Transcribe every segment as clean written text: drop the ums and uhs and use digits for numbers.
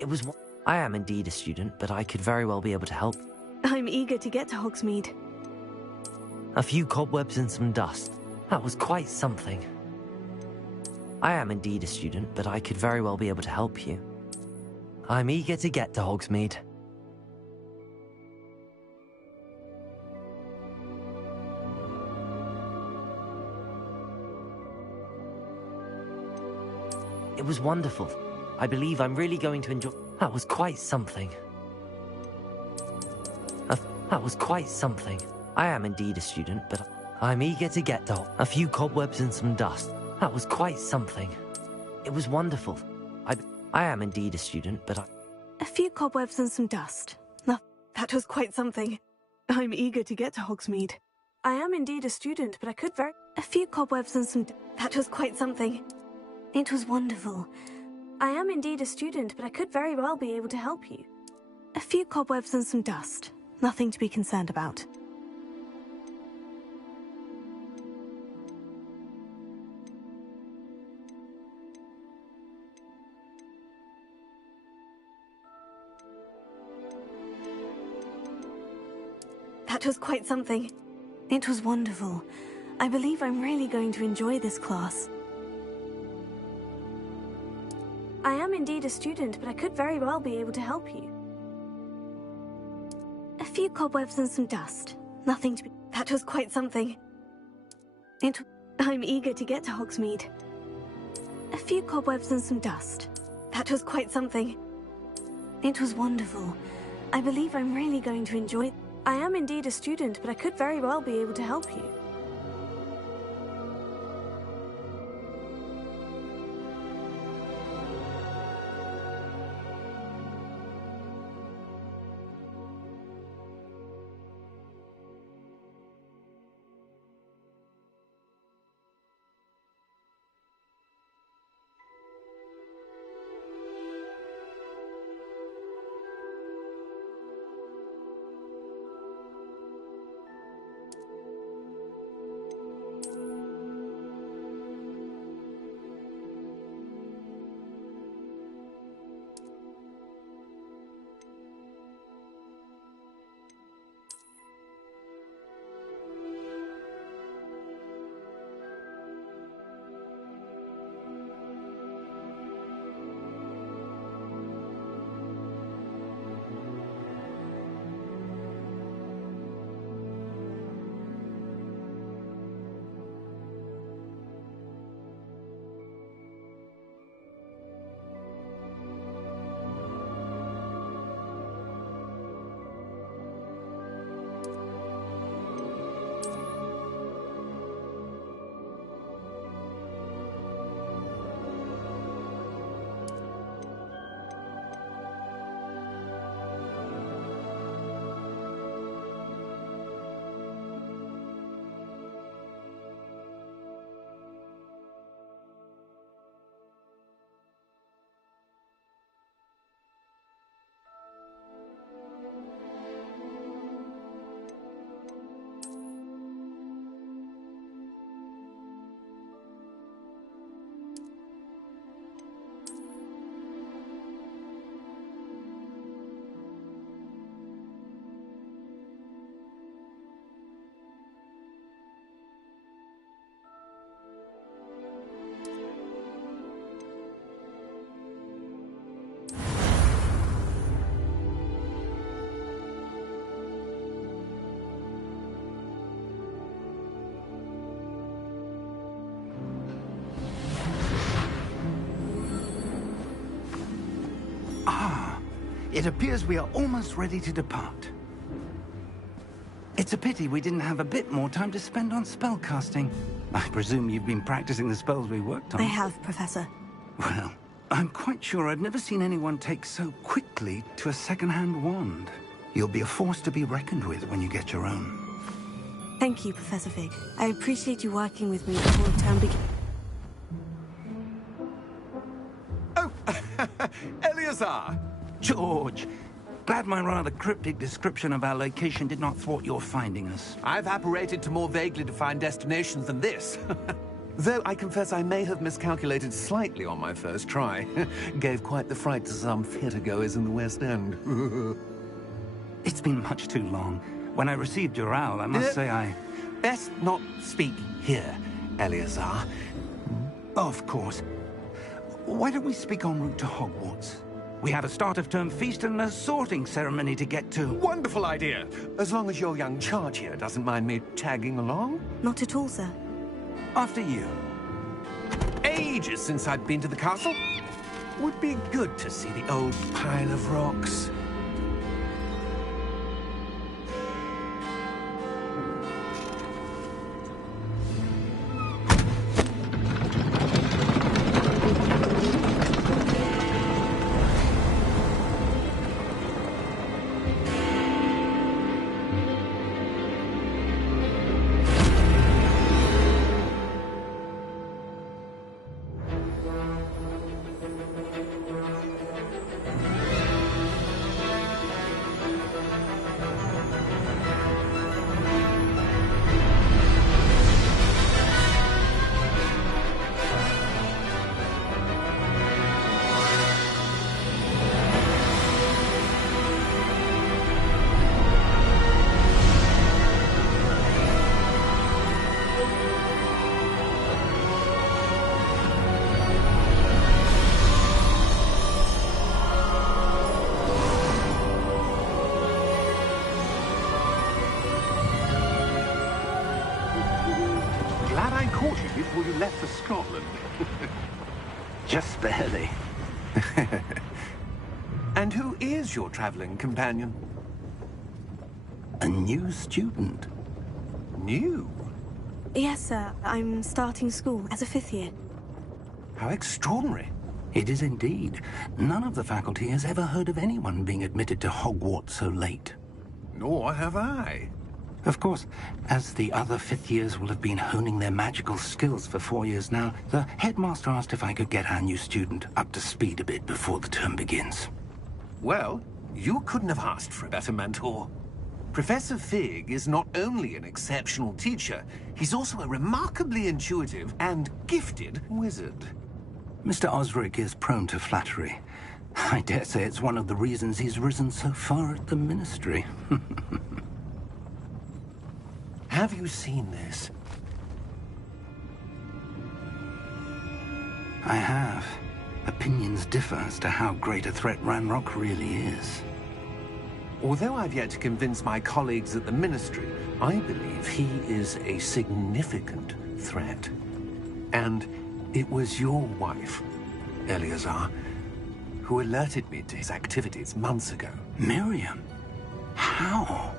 It was. I am indeed a student, but I could very well be able to help. I'm eager to get to Hogsmeade. A few cobwebs and some dust. That was quite something. I am indeed a student, but I could very well be able to help you. I'm eager to get to Hogsmeade. It was wonderful. I believe I'm really going to enjoy. That was quite something. That was quite something. I am indeed a student, but I'm eager to get to a few cobwebs and some dust. That was quite something. It was wonderful. I am indeed a student, but A few cobwebs and some dust. No, that was quite something. I'm eager to get to Hogsmeade. I am indeed a student, but I could very... A few cobwebs and some... That was quite something. It was wonderful. I am indeed a student, but I could very well be able to help you. A few cobwebs and some dust. Nothing to be concerned about. That was quite something. It was wonderful. I believe I'm really going to enjoy this class. I am indeed a student, but I could very well be able to help you. A few cobwebs and some dust. Nothing to be... That was quite something. I'm eager to get to Hogsmeade. A few cobwebs and some dust. That was quite something. It was wonderful. I believe I'm really going to enjoy... I am indeed a student, but I could very well be able to help you. It appears we are almost ready to depart. It's a pity we didn't have a bit more time to spend on spellcasting. I presume you've been practicing the spells we worked on. I have, Professor. Well, I'm quite sure I've never seen anyone take so quickly to a second-hand wand. You'll be a force to be reckoned with when you get your own. Thank you, Professor Fig. I appreciate you working with me before the term begins. Oh, Eleazar! George! Glad my rather cryptic description of our location did not thwart your finding us. I've apparated to more vaguely defined destinations than this. Though I confess I may have miscalculated slightly on my first try. Gave quite the fright to some theatre-goers in the West End. It's been much too long. When I received your owl, I must say I... Best not speak here, Eleazar. Of course. Why don't we speak en route to Hogwarts? We have a start-of-term feast and a sorting ceremony to get to. Wonderful idea! As long as your young charge here doesn't mind me tagging along. Not at all, sir. After you. Ages since I'd been to the castle. Would be good to see the old pile of rocks. Glad I caught you before you left for Scotland. Just barely. And who is your traveling companion? A new student. New? Yes, sir. I'm starting school as a 5th year. How extraordinary. It is indeed. None of the faculty has ever heard of anyone being admitted to Hogwarts so late. Nor have I. Of course, as the other 5th years will have been honing their magical skills for 4 years now, the headmaster asked if I could get our new student up to speed a bit before the term begins. Well, you couldn't have asked for a better mentor. Professor Fig is not only an exceptional teacher, he's also a remarkably intuitive and gifted wizard. Mr. Osric is prone to flattery. I dare say it's one of the reasons he's risen so far at the Ministry. Have you seen this? I have. Opinions differ as to how great a threat Ranrock really is. Although I've yet to convince my colleagues at the Ministry, I believe he is a significant threat. And it was your wife, Eleazar, who alerted me to his activities months ago. Miriam? How?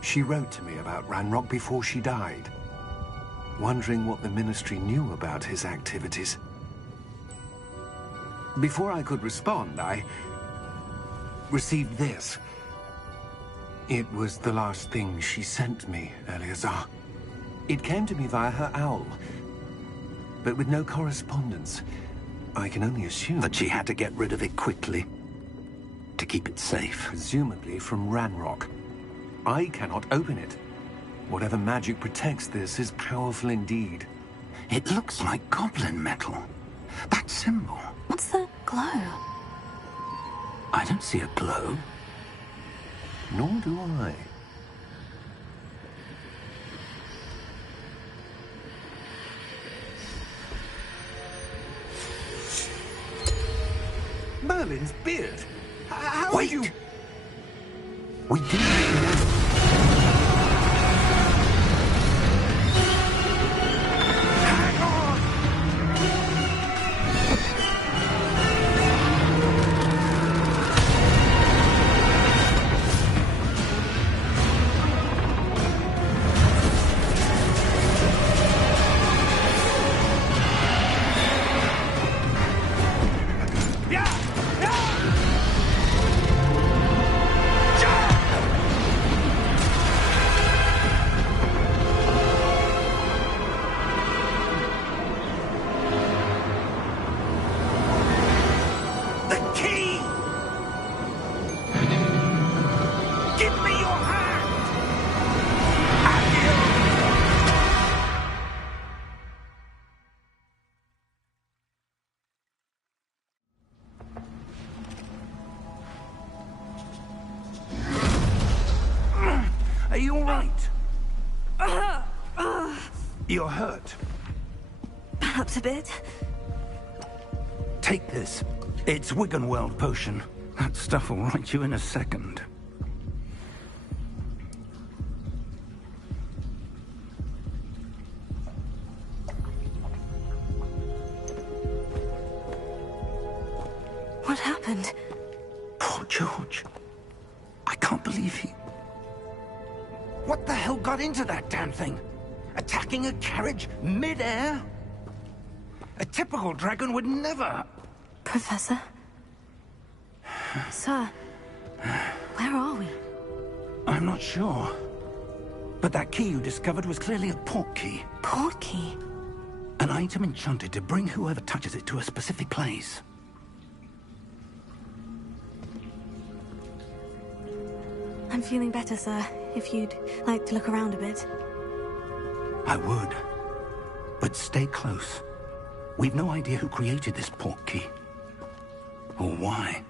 She wrote to me about Ranrock before she died, wondering what the Ministry knew about his activities. Before I could respond, I received this. It was the last thing she sent me, Eleazar. It came to me via her owl, but with no correspondence. I can only assume That she had to get rid of it quickly, to keep it safe. presumably from Ranrock. I cannot open it. Whatever magic protects this is powerful indeed. It looks like goblin metal. That symbol. What's the glow? I don't see a glow. Nor do I. Merlin's beard. How Wait! did you... We didn't... Hang on! Yeah! Yeah! Ja! You're hurt. Perhaps a bit. Take this. It's Wiggenweld potion. That stuff will right you in a second. What happened? Poor George. I can't believe he... What the hell got into that damn thing? Attacking a carriage mid-air? A typical dragon would never... Professor? Sir, where are we? I'm not sure. But that key you discovered was clearly a port key. Port key? An item enchanted to bring whoever touches it to a specific place. I'm feeling better, sir. If you'd like to look around a bit. I would. But stay close. We've no idea who created this port key. Or why.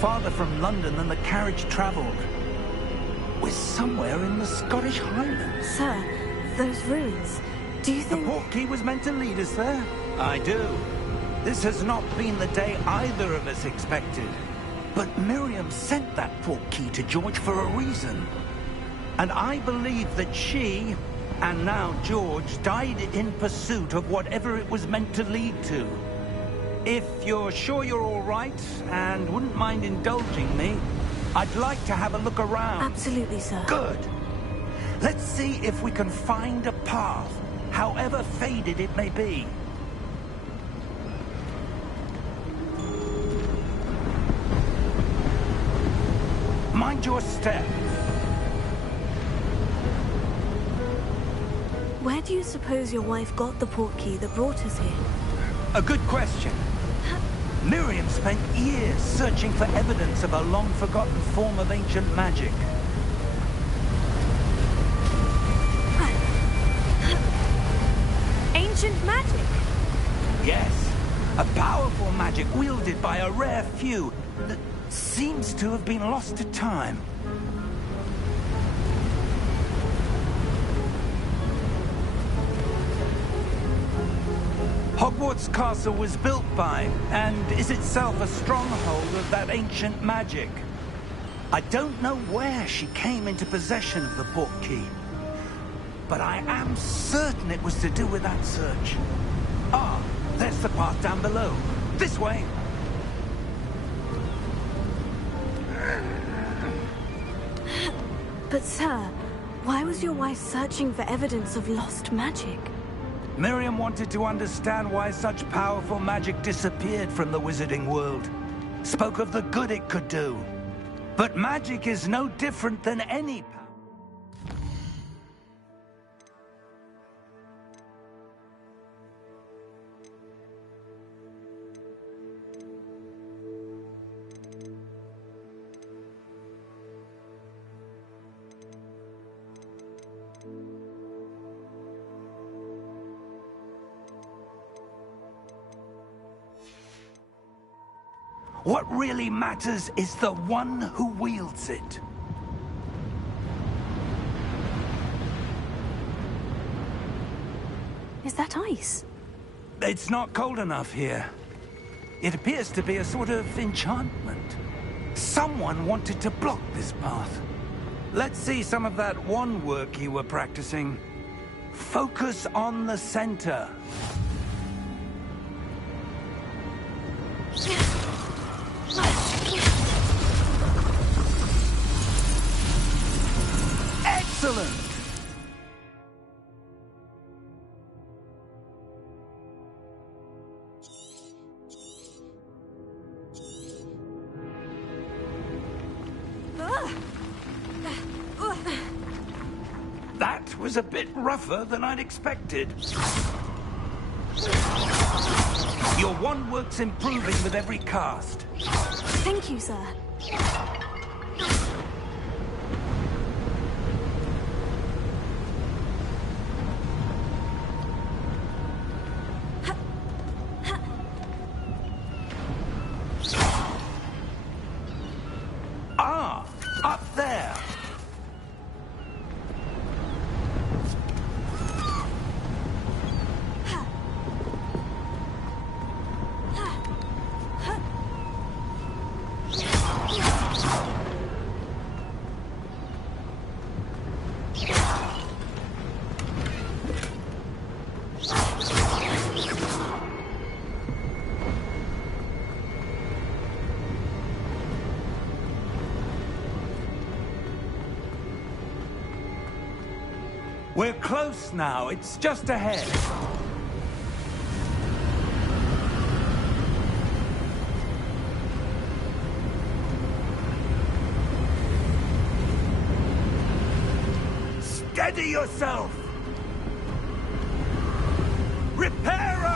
Farther from London than the carriage travelled. We're somewhere in the Scottish Highlands. Sir, those ruins, do you think... The port key was meant to lead us there? I do. This has not been the day either of us expected. But Miriam sent that port key to George for a reason. And I believe that she, and now George, died in pursuit of whatever it was meant to lead to. If you're sure you're all right, and wouldn't mind indulging me, I'd like to have a look around. Absolutely, sir. Good. Let's see if we can find a path, however faded it may be. Mind your step. Where do you suppose your wife got the port key that brought us here? A good question. Miriam spent years searching for evidence of a long-forgotten form of ancient magic. Ancient magic? Yes. A powerful magic wielded by a rare few that seems to have been lost to time. Hogwarts Castle was built by, and is itself a stronghold of that ancient magic. I don't know where she came into possession of the port key, but I am certain it was to do with that search. Ah, there's the path down below. This way. But sir, why was your wife searching for evidence of lost magic? Miriam wanted to understand why such powerful magic disappeared from the wizarding world. Spoke of the good it could do. But magic is no different than any power. What really matters is the one who wields it. Is that ice? It's not cold enough here. It appears to be a sort of enchantment. Someone wanted to block this path. Let's see some of that wand work you were practicing. Focus on the center. Excellent! That was a bit rougher than I'd expected. Your wand work's improving with every cast. Thank you, sir. Ah, up there. We're close now. It's just ahead. Steady yourself! Reparo!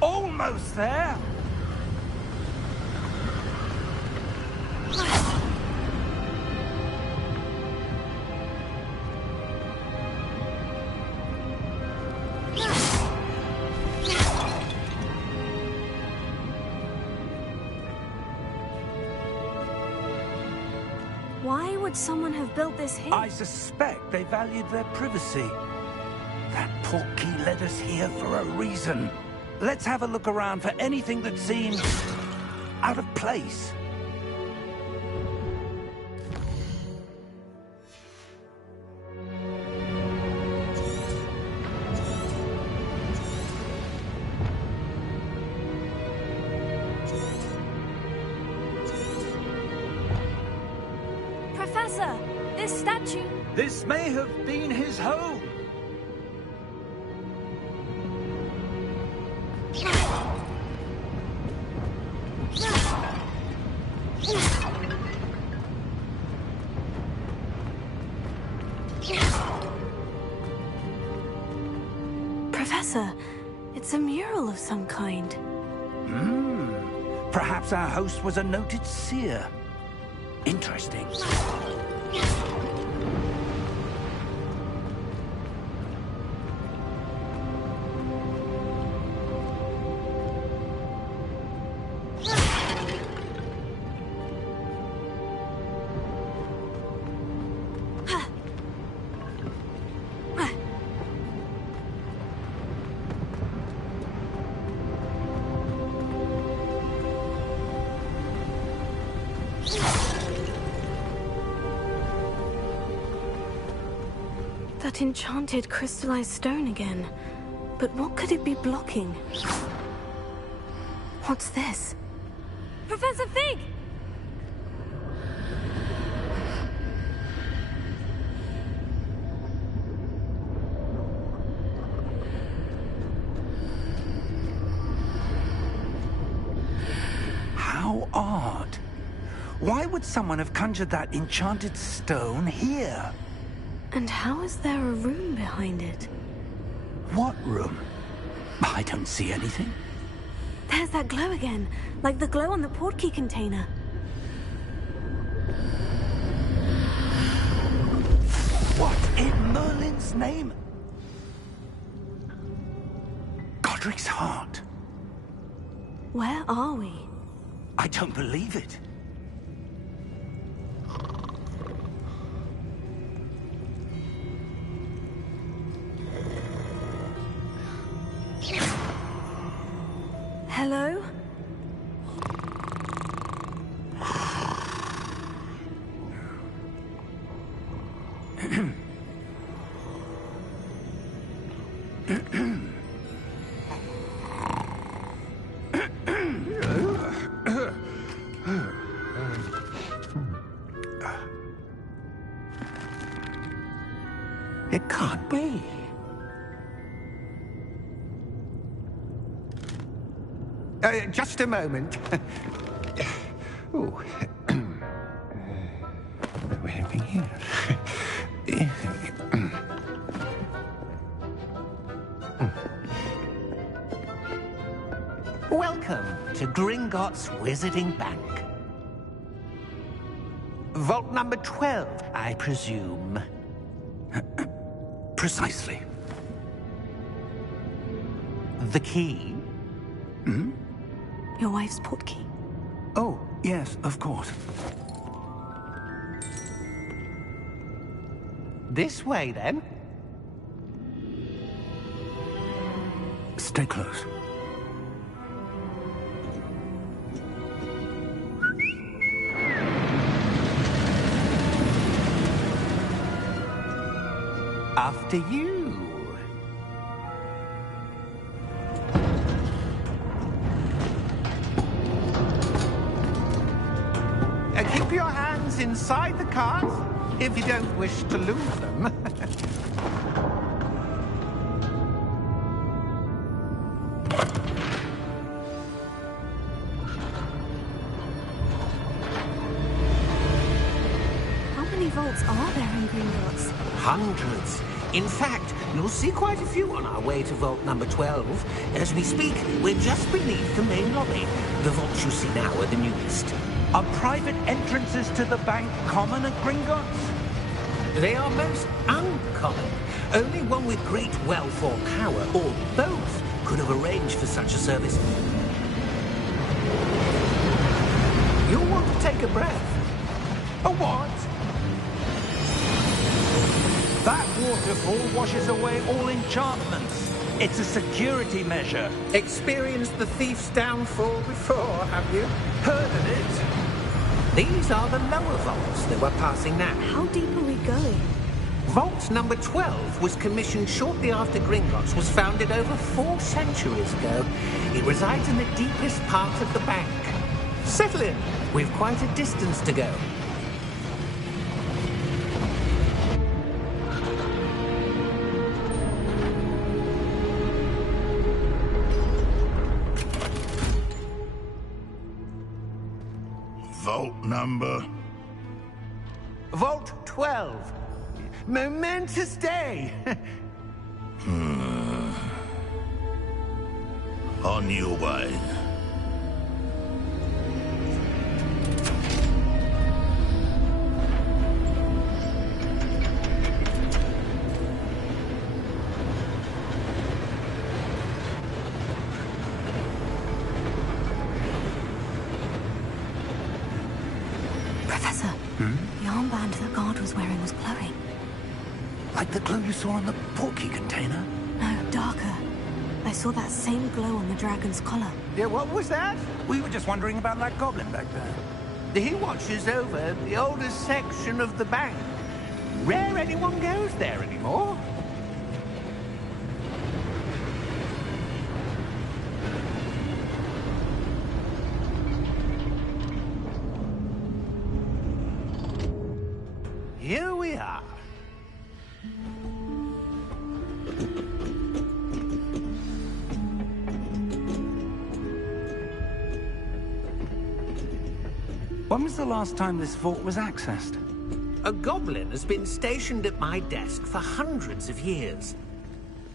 Almost there! Why would someone have built this here? I suspect they valued their privacy. That portkey led us here for a reason. Let's have a look around for anything that seems out of place. Professor, this statue... This may have been his home. Professor, it's a mural of some kind. Perhaps our host was a noted seer. Interesting. That enchanted crystallized stone again. But what could it be blocking? What's this? Professor Fig! How odd. Why would someone have conjured that enchanted stone here? And how is there a room behind it? What room? I don't see anything. There's that glow again, like the glow on the portkey container. What in Merlin's name? Godric's heart. Where are we? I don't believe it. Hello? It can't be. Just a moment. Oh. Anything here? Welcome to Gringotts Wizarding Bank. Vault number 12, I presume. Precisely. The key? Your wife's portkey. Oh, yes, of course. This way, then. Stay close. After you. Keep your hands inside the cart if you don't wish to lose them. How many vaults are there in Gringotts? Hundreds. In fact, you'll see quite a few on our way to vault number 12. As we speak, we're just beneath the main lobby. The vaults you see now are the newest. Are private entrances to the bank common at Gringotts? They are most uncommon. Only one with great wealth or power, or both, could have arranged for such a service. You'll want to take a breath. A what? That waterfall washes away all enchantments. It's a security measure. Experienced the thief's downfall before, have you? Heard of it? These are the lower vaults that we're passing now. How deep are we going? Vault number 12 was commissioned shortly after Gringotts was founded over 4 centuries ago. It resides in the deepest part of the bank. Settle in. We've quite a distance to go. Vault number? Vault 12. Momentous day. On your way. Professor, the armband that guard was wearing was glowing. Like the glow you saw on the portkey container? No, darker. I saw that same glow on the dragon's collar. Yeah, what was that? We were just wondering about that goblin back there. He watches over the oldest section of the bank. Rare anyone goes there anymore. Here we are. When was the last time this vault was accessed? A goblin has been stationed at my desk for hundreds of years.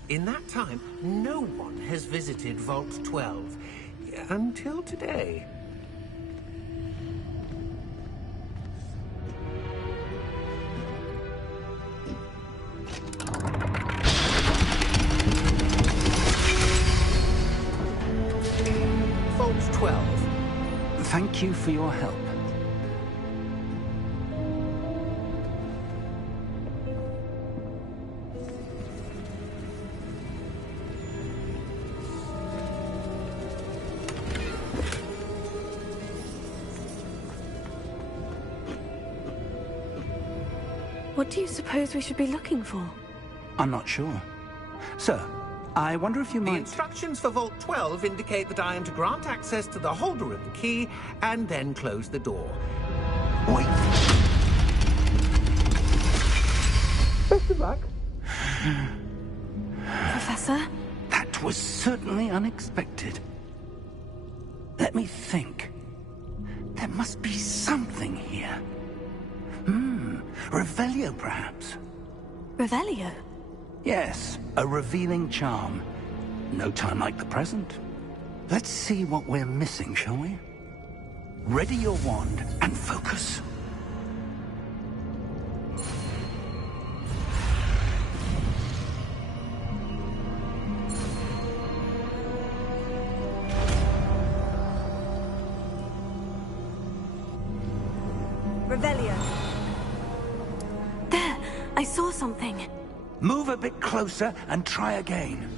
In that time, no one has visited Vault 12 until today. Vault 12. Thank you for your help. What do you suppose we should be looking for? I'm not sure. Sir, I wonder if you The might... instructions for Vault 12 indicate that I am to grant access to the holder of the key and then close the door. Wait! Best of luck. Professor? That was certainly unexpected. Let me think. There must be something here. Revelio, perhaps? Revelio? Yes, a revealing charm. No time like the present. Let's see what we're missing, shall we? Ready your wand and focus. Revelio. There! I saw something. Move a bit closer and try again.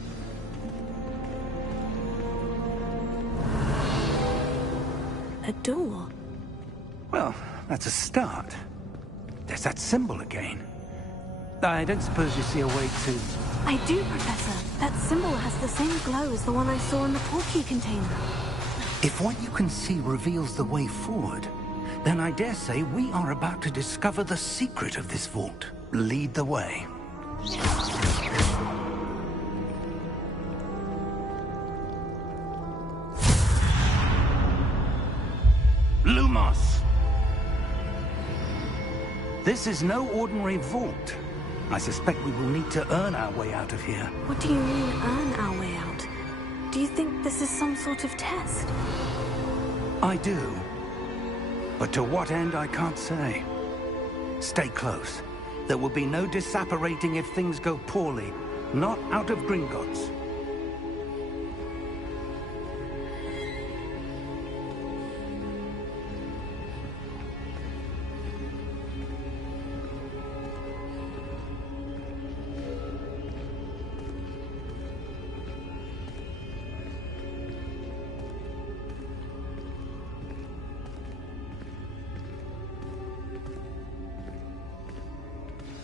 A door. Well, that's a start. There's that symbol again. I don't suppose you see a way to... I do, Professor. That symbol has the same glow as the one I saw in the portkey container. If what you can see reveals the way forward, then I dare say we are about to discover the secret of this vault. Lead the way. Lumos! This is no ordinary vault. I suspect we will need to earn our way out of here. What do you mean, earn our way out? Do you think this is some sort of test? I do. But to what end, I can't say. Stay close. There will be no disapparating if things go poorly. Not out of Gringotts.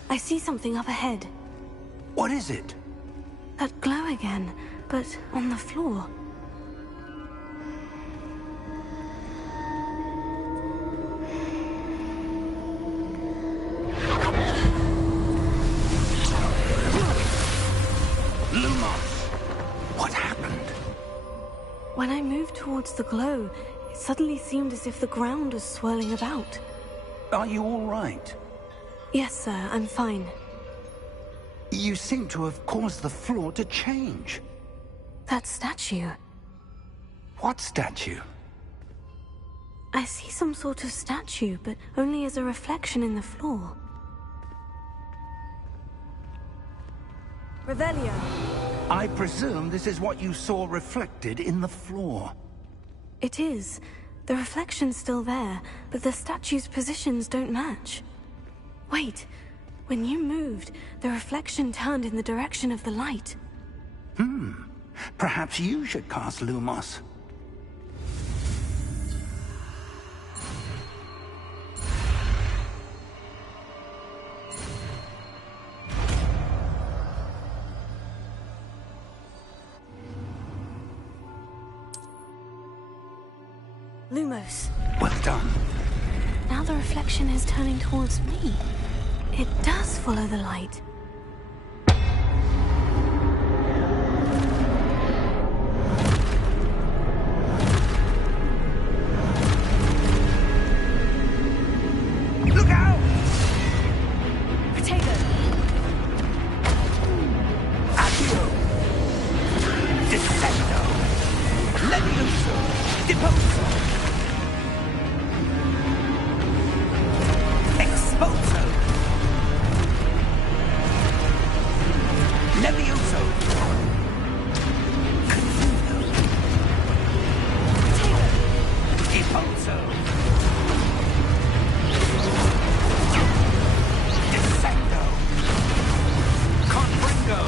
I see something up ahead. What is it? That glow again, but on the floor. Lumos! What happened? When I moved towards the glow, it suddenly seemed as if the ground was swirling about. Are you all right? Yes, sir, I'm fine. You seem to have caused the floor to change. That statue. What statue? I see some sort of statue, but only as a reflection in the floor. Revelio. I presume this is what you saw reflected in the floor. It is. The reflection's still there, but the statue's positions don't match. Wait. When you moved, the reflection turned in the direction of the light. Perhaps you should cast Lumos. Lumos. Well done. Now the reflection is turning towards me. It does follow the light. Look out! Potato! Accio! Dissecto! Levioso! Deposo! Exposo! Levioso! Confuso! Deposo! Dissecto! Confringo!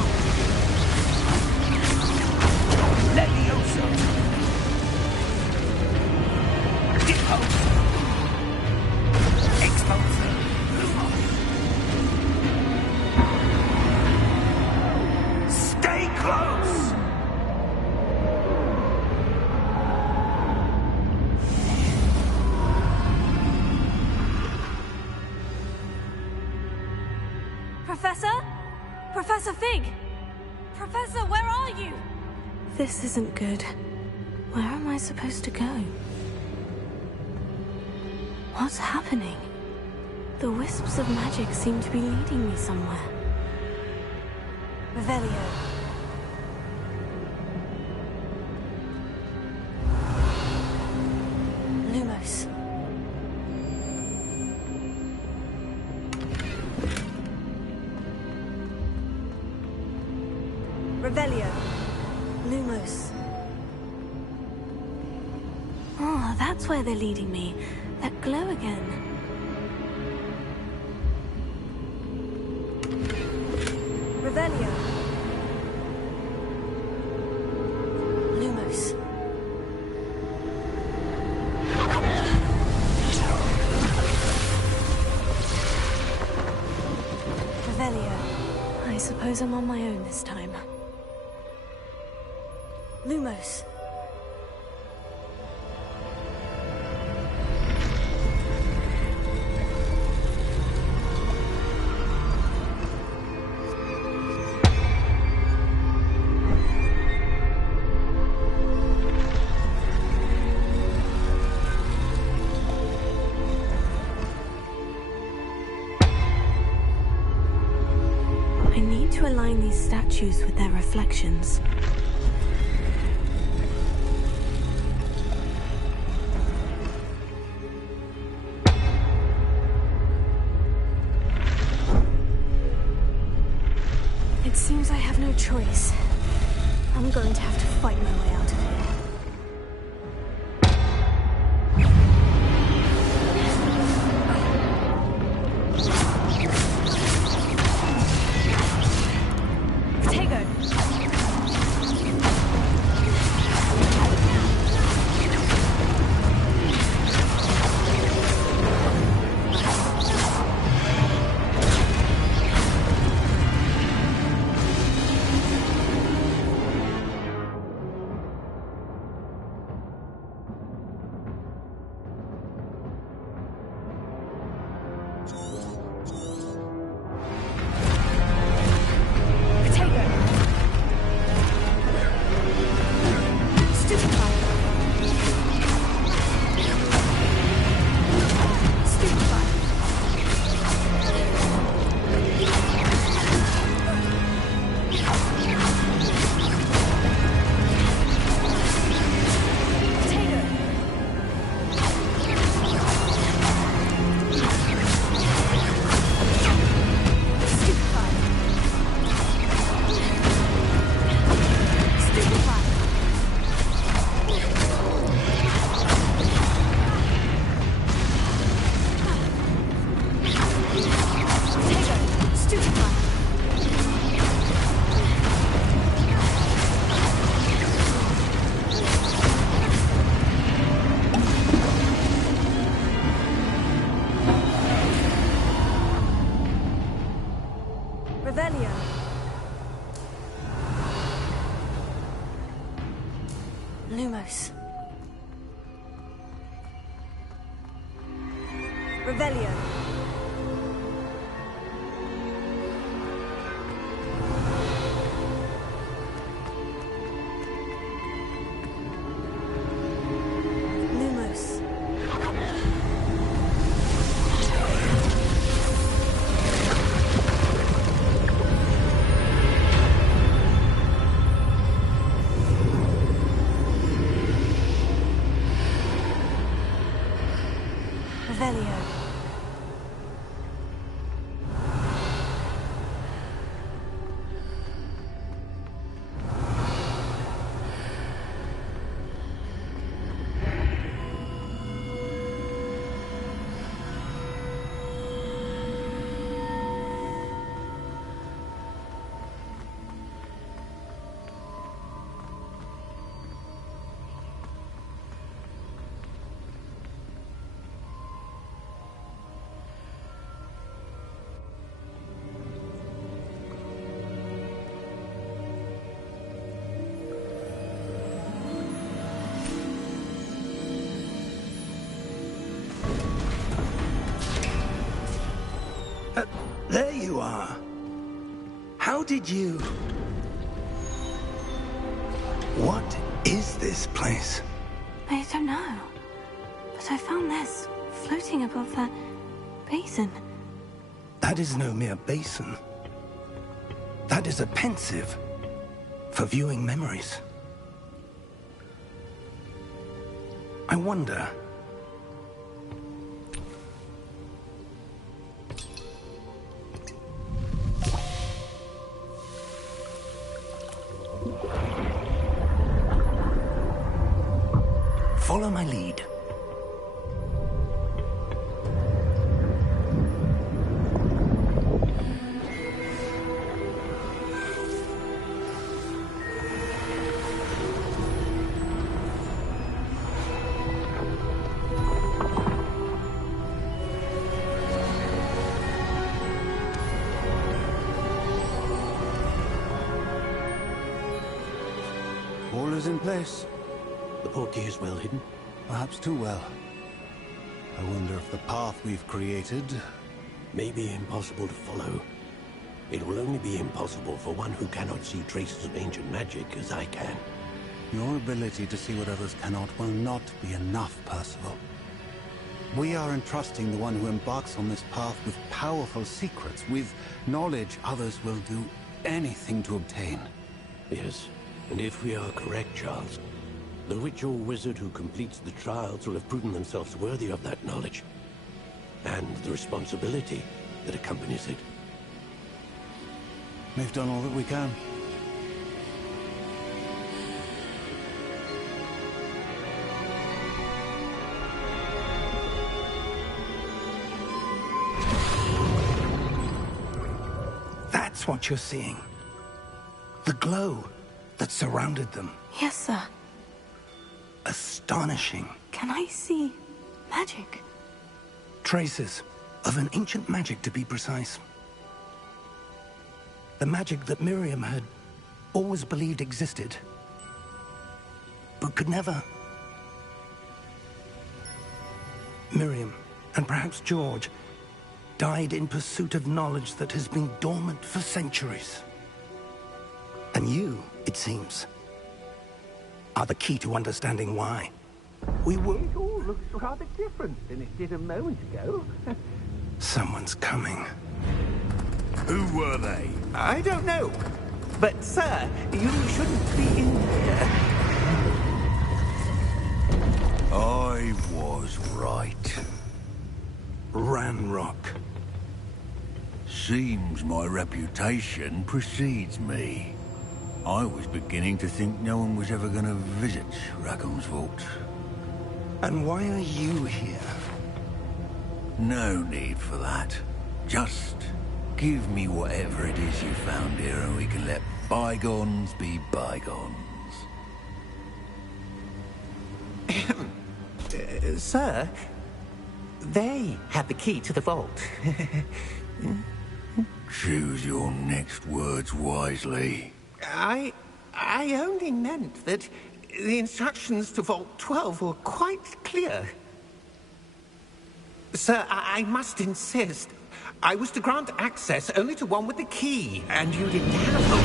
Levioso! Deposo! Exposo! Lumos! Stay close! Professor? Professor Fig! Professor, where are you? This isn't good. Where am I supposed to go? What's happening? The wisps of magic seem to be leading me somewhere. Revelio. Lumos. Revelio. Lumos. Oh, that's where they're leading me. That glow again. Revelio. Lumos. Revelio. I suppose I'm on my own this time. Lumos. I need to align these statues with their reflections. It seems I have no choice. I'm going to have to fight my way out of here. Revelio. Lumos. Revelio. Lumos. Revelio. There you are. How did you... What is this place? I don't know. But I found this floating above that basin. That is no mere basin. That is a pensive for viewing memories. I wonder... Follow my lead. All is in place. The portkey is well hidden. Perhaps too well. I wonder if the path we've created... May be impossible to follow. It will only be impossible for one who cannot see traces of ancient magic as I can. Your ability to see what others cannot will not be enough, Percival. We are entrusting the one who embarks on this path with powerful secrets, with knowledge others will do anything to obtain. Yes, and if we are correct, Charles, the witch or wizard who completes the trials will have proven themselves worthy of that knowledge, and the responsibility that accompanies it. We've done all that we can. That's what you're seeing. The glow that surrounded them. Yes, sir. Astonishing. Can I see magic? Traces of an ancient magic, to be precise. The magic that Miriam had always believed existed, but could never. Miriam, and perhaps George, died in pursuit of knowledge that has been dormant for centuries. And you, it seems, are the key to understanding why. It all looks rather different than it did a moment ago. Someone's coming. Who were they? I don't know. But, sir, you shouldn't be in here. I was right. Ranrock. Seems my reputation precedes me. I was beginning to think no one was ever going to visit Rackham's vault. And why are you here? No need for that. Just give me whatever it is you found here and we can let bygones be bygones. Sir, they have the key to the vault. Choose your next words wisely. I only meant that the instructions to Vault 12 were quite clear. Sir, I must insist. I was to grant access only to one with the key, and you didn't have one.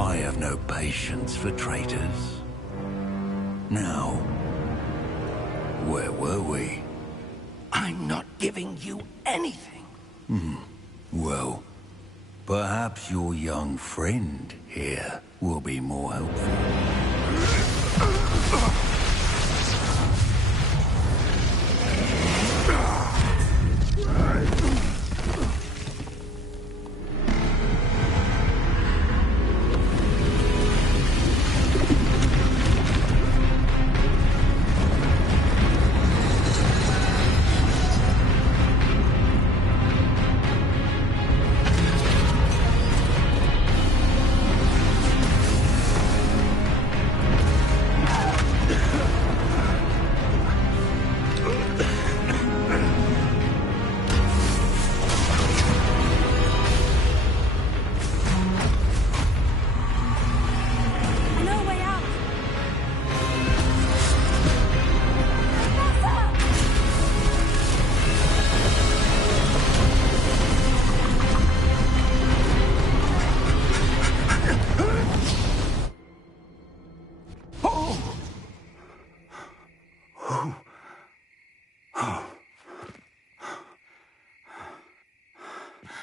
I have no patience for traitors. Now, where were we? I'm not giving you anything. Well, perhaps your young friend here will be more helpful.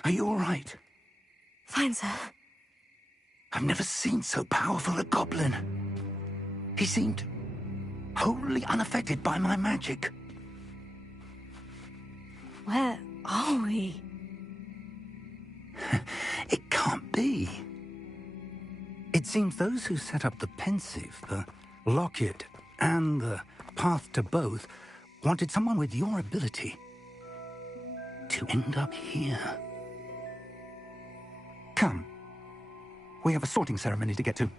Are you all right? Fine, sir. I've never seen so powerful a goblin. He seemed wholly unaffected by my magic. Where are we? It can't be. It seems those who set up the pensive, the locket, and the path to both wanted someone with your ability to end up here. Come. We have a sorting ceremony to get to.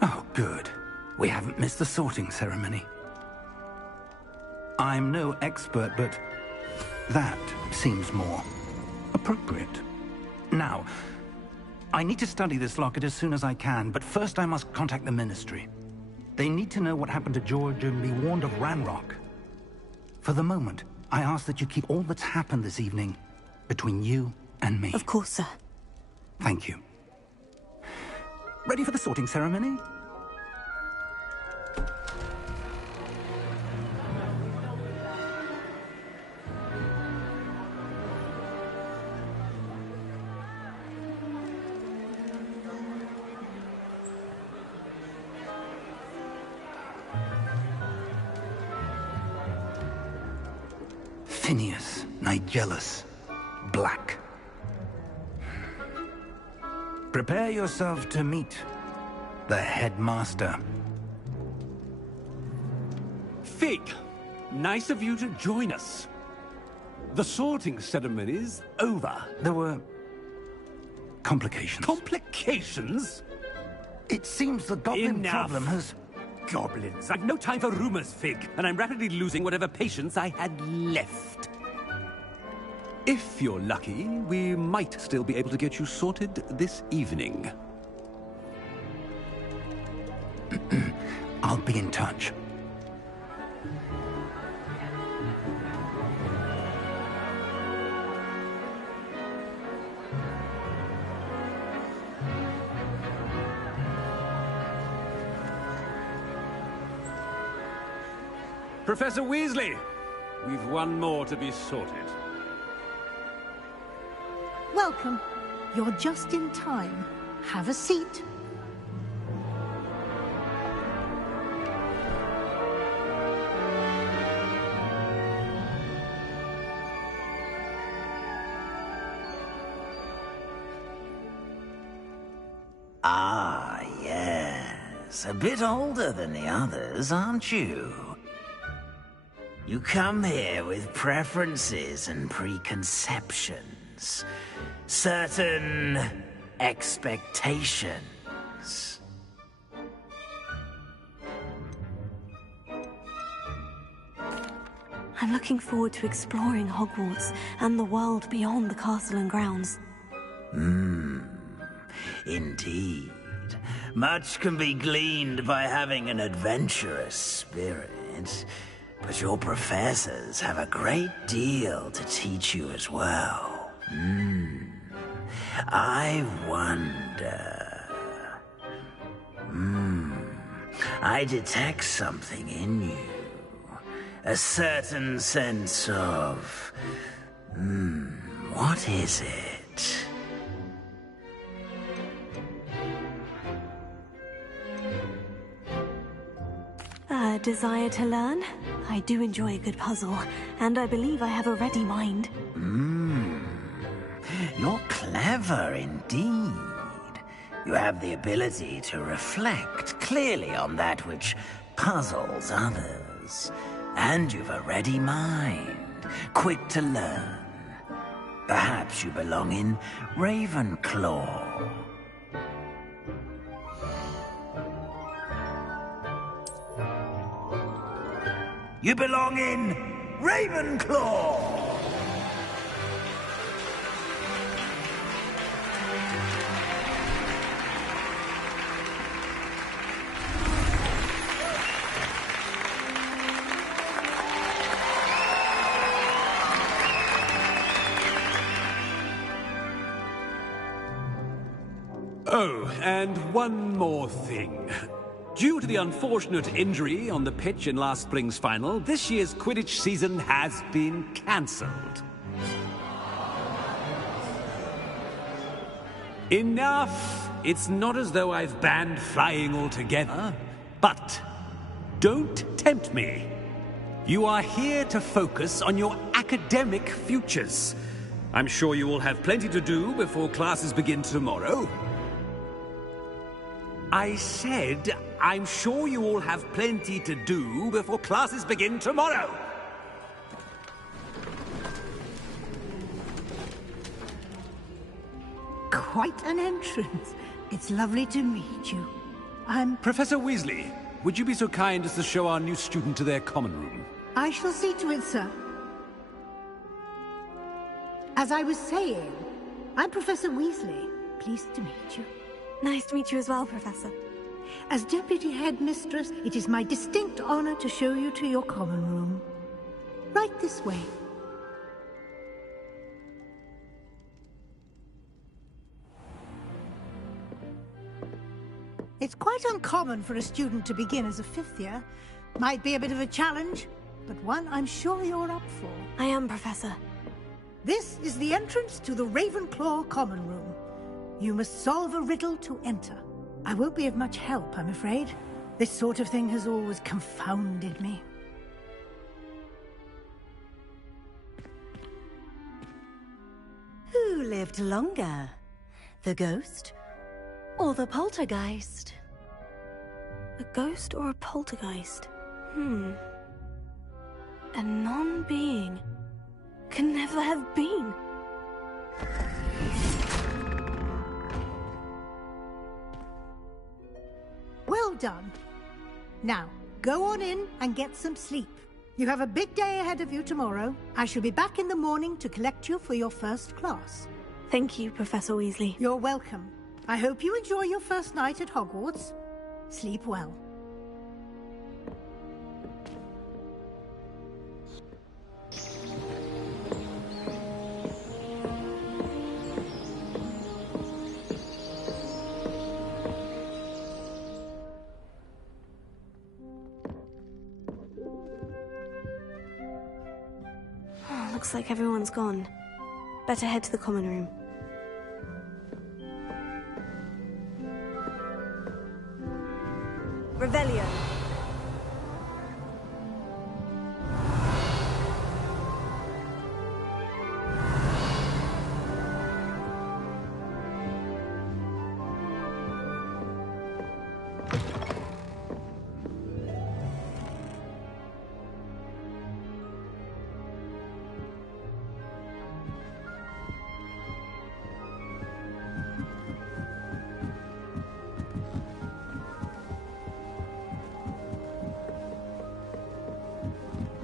Oh, good. We haven't missed the sorting ceremony. I'm no expert, but that seems more appropriate. Now, I need to study this locket as soon as I can, but first I must contact the Ministry. They need to know what happened to George and be warned of Ranrock. For the moment, I ask that you keep all that's happened this evening between you and me. Of course, sir. Thank you. Ready for the sorting ceremony? Phineas, Nigellus, Black. Prepare yourself to meet the headmaster. Fig, nice of you to join us. The sorting ceremony's over. There were complications. Complications? It seems the goblin Enough. problem has... Goblins. I've no time for rumors, Fig, and I'm rapidly losing whatever patience I had left. If you're lucky, we might still be able to get you sorted this evening. I'll be in touch. Professor Weasley, we've one more to be sorted. Welcome. You're just in time. Have a seat. Ah, yes. A bit older than the others, aren't you? You come here with preferences and preconceptions. Certain expectations. I'm looking forward to exploring Hogwarts and the world beyond the castle and grounds. Indeed. Much can be gleaned by having an adventurous spirit, but your professors have a great deal to teach you as well. I wonder... I detect something in you. A certain sense of... what is it? A desire to learn? I do enjoy a good puzzle, and I believe I have a ready mind. You're clever indeed. You have the ability to reflect clearly on that which puzzles others. And you've a ready mind, quick to learn. Perhaps you belong in Ravenclaw. You belong in Ravenclaw! Oh, and one more thing. Due to the unfortunate injury on the pitch in last spring's final, this year's Quidditch season has been cancelled. Enough! It's not as though I've banned flying altogether. But don't tempt me. You are here to focus on your academic futures. I'm sure you will have plenty to do before classes begin tomorrow. I said, I'm sure you all have plenty to do before classes begin tomorrow. Quite an entrance. It's lovely to meet you. Professor Weasley, would you be so kind as to show our new student to their common room? I shall see to it, sir. As I was saying, I'm Professor Weasley. Pleased to meet you. Nice to meet you as well, Professor. As Deputy Headmistress, it is my distinct honor to show you to your common room. Right this way. It's quite uncommon for a student to begin as a fifth year. Might be a bit of a challenge, but one I'm sure you're up for. I am, Professor. This is the entrance to the Ravenclaw common room. You must solve a riddle to enter. I won't be of much help, I'm afraid. This sort of thing has always confounded me. Who lived longer? The ghost or the poltergeist? A ghost or a poltergeist? A non-being can never have been. Well done. Now, go on in and get some sleep. You have a big day ahead of you tomorrow. I shall be back in the morning to collect you for your first class. Thank you, Professor Weasley. You're welcome. I hope you enjoy your first night at Hogwarts. Sleep well. Looks like everyone's gone. Better head to the common room. Revelio.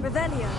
Revelio.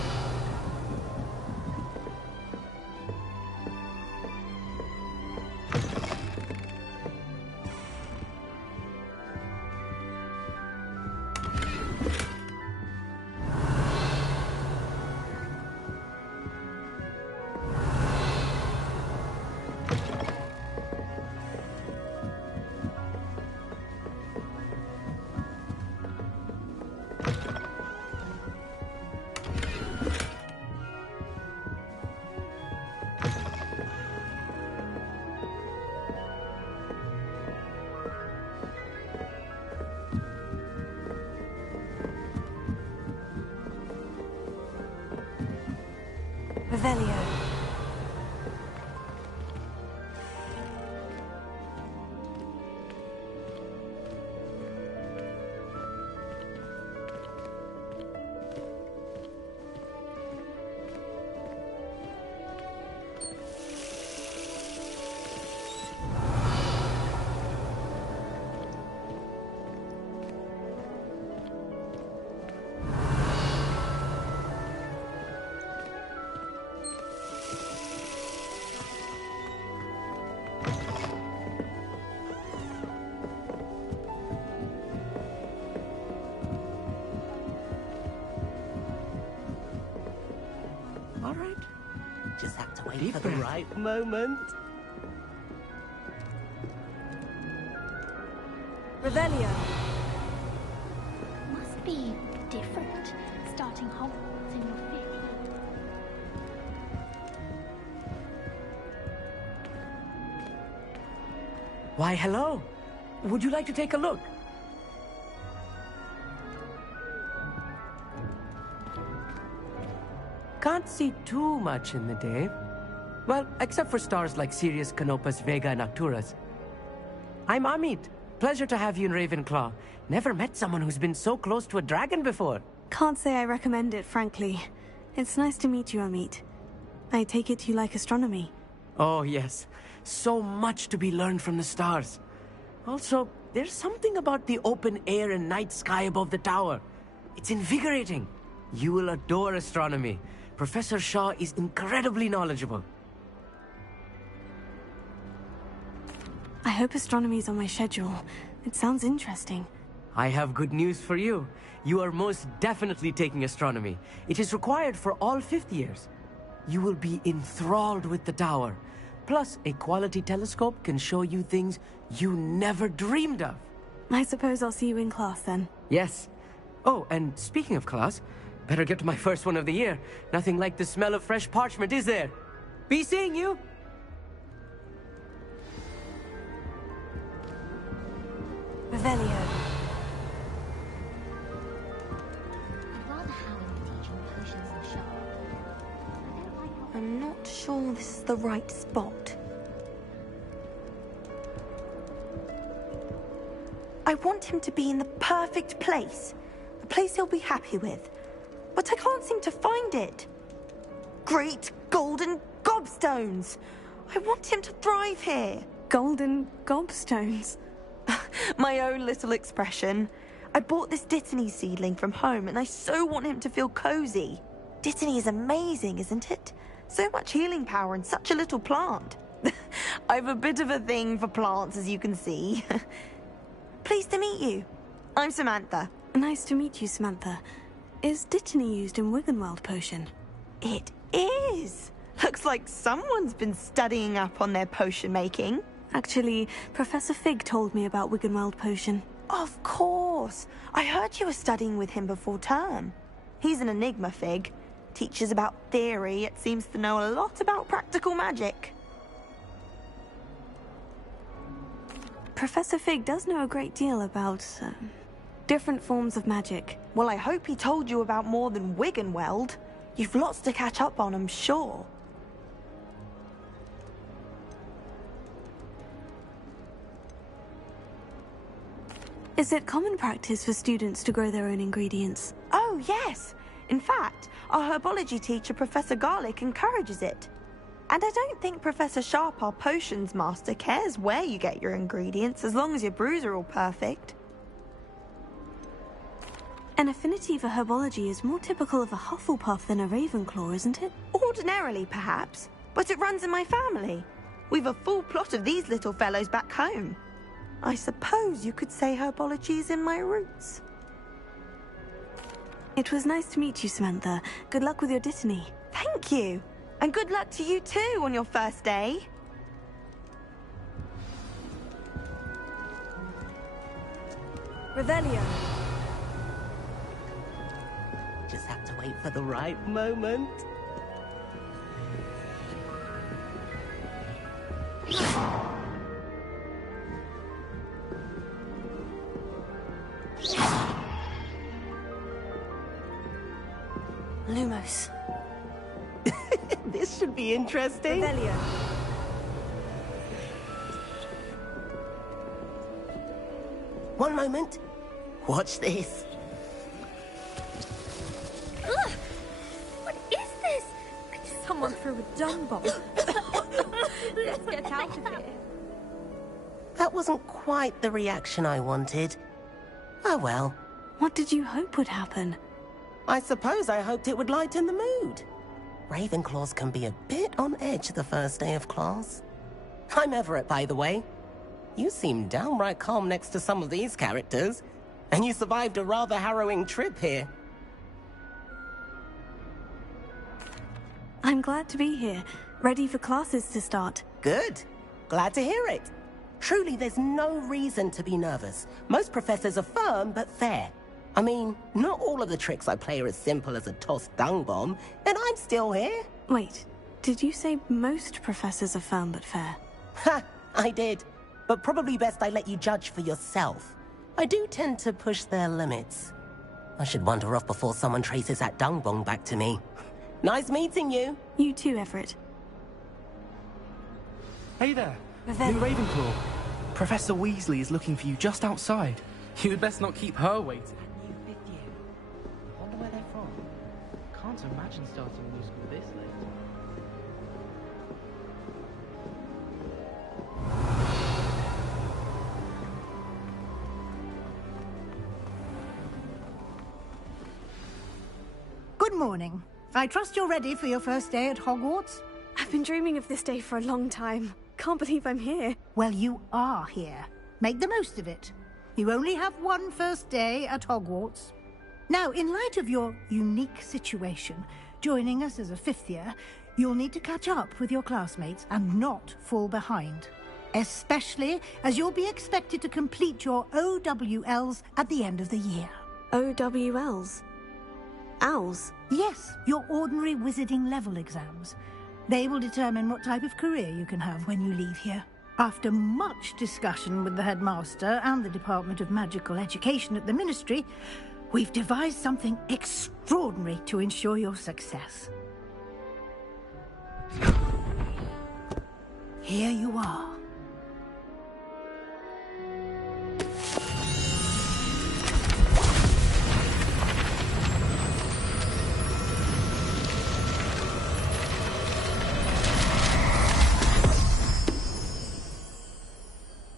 Revelio. All right. Just have to wait for the right moment. Revelio. Must be different, starting Hogwarts in your 5th. Why, hello. Would you like to take a look? Can't see too much in the day. Well, except for stars like Sirius, Canopus, Vega, and Arcturus. I'm Amit. Pleasure to have you in Ravenclaw. Never met someone who's been so close to a dragon before. Can't say I recommend it, frankly. It's nice to meet you, Amit. I take it you like astronomy. Oh, yes. So much to be learned from the stars. Also, there's something about the open air and night sky above the tower. It's invigorating. You will adore astronomy. Professor Shaw is incredibly knowledgeable. I hope astronomy's on my schedule. It sounds interesting. I have good news for you. You are most definitely taking astronomy. It is required for all 5th years. You will be enthralled with the tower. Plus, a quality telescope can show you things you never dreamed of. I suppose I'll see you in class then. Yes. Oh, and speaking of class, better get to my first one of the year. Nothing like the smell of fresh parchment, is there? Be seeing you! Revelio. I'd rather Howard be teaching potions and shop. I don't like what I'm not sure this is the right spot. I want him to be in the perfect place. A place he'll be happy with. But I can't seem to find it. Great golden gobstones! I want him to thrive here. Golden gobstones. My own little expression. I bought this Dittany seedling from home and I so want him to feel cozy. Dittany is amazing, isn't it? So much healing power in such a little plant. I've a bit of a thing for plants, as you can see. Pleased to meet you. I'm Samantha. Nice to meet you, Samantha. Is Dittany used in Wiggenweld potion? It is. Looks like someone's been studying up on their potion making. Actually, Professor Fig told me about Wiggenweld potion. Of course. I heard you were studying with him before term. He's an enigma, Fig. Teaches about theory, yet seems to know a lot about practical magic. Professor Fig does know a great deal about different forms of magic. Well, I hope he told you about more than Wiggenweld. You've lots to catch up on, I'm sure. Is it common practice for students to grow their own ingredients? Oh, yes. In fact, our herbology teacher, Professor Garlick, encourages it. And I don't think Professor Sharp, our potions master, cares where you get your ingredients, as long as your brews are all perfect. An affinity for herbology is more typical of a Hufflepuff than a Ravenclaw, isn't it? Ordinarily, perhaps, but it runs in my family. We've a full plot of these little fellows back home. I suppose you could say herbology is in my roots. It was nice to meet you, Samantha. Good luck with your Dittany. Thank you. And good luck to you too on your first day. Revelio. Just have to wait for the right moment. Lumos. This should be interesting. Revelio. One moment. Watch this. Ugh! What is this? Someone threw a dung bomb. Let's get out of here. That wasn't quite the reaction I wanted. Oh well. What did you hope would happen? I suppose I hoped it would lighten the mood. Ravenclaws can be a bit on edge the first day of class. I'm Everett, by the way. You seem downright calm next to some of these characters, and you survived a rather harrowing trip here. I'm glad to be here, ready for classes to start. Good. Glad to hear it. Truly, there's no reason to be nervous. Most professors are firm but fair. I mean, not all of the tricks I play are as simple as a tossed dung bomb, and I'm still here. Wait, did you say most professors are firm but fair? Ha! I did. But probably best I let you judge for yourself. I do tend to push their limits. I should wander off before someone traces that dung bomb back to me. Nice meeting you. You too, Everett. Hey there, new Ravenclaw. Professor Weasley is looking for you just outside. You had best not keep her waiting. New fifth year. Wonder where they're from. Can't imagine starting a new school this late. Good morning. I trust you're ready for your first day at Hogwarts? I've been dreaming of this day for a long time. Can't believe I'm here. Well, you are here. Make the most of it. You only have one first day at Hogwarts. Now, in light of your unique situation, joining us as a fifth year, you'll need to catch up with your classmates and not fall behind. Especially as you'll be expected to complete your OWLs at the end of the year. OWLs? Owls? Yes, your ordinary wizarding level exams. They will determine what type of career you can have when you leave here. After much discussion with the headmaster and the Department of Magical Education at the Ministry, we've devised something extraordinary to ensure your success. Here you are.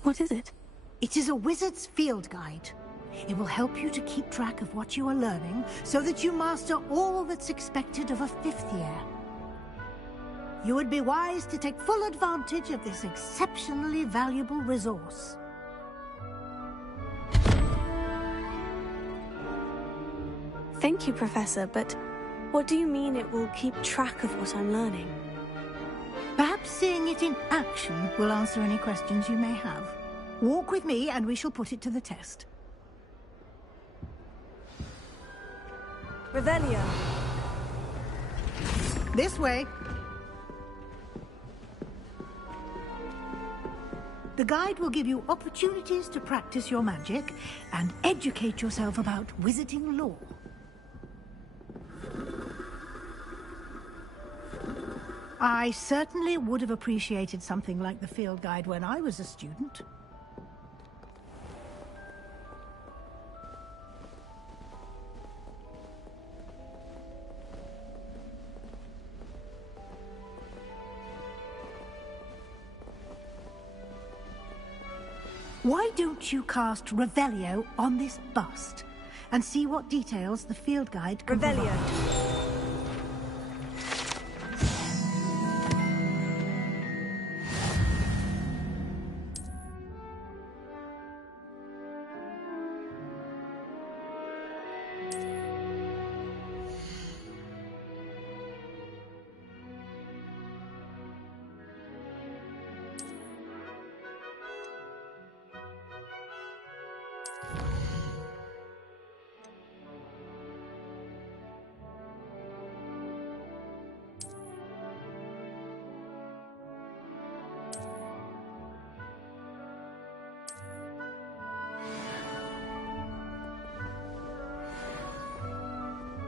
What is it? It is a wizard's field guide. It will help you to keep track of what you are learning so that you master all that's expected of a fifth year. You would be wise to take full advantage of this exceptionally valuable resource. Thank you, Professor, but what do you mean it will keep track of what I'm learning? Perhaps seeing it in action will answer any questions you may have. Walk with me and we shall put it to the test. Revelio. This way. The guide will give you opportunities to practice your magic and educate yourself about wizarding lore. I certainly would have appreciated something like the field guide when I was a student. Why don't you cast Revelio on this bust? and see what details the field guide can provide.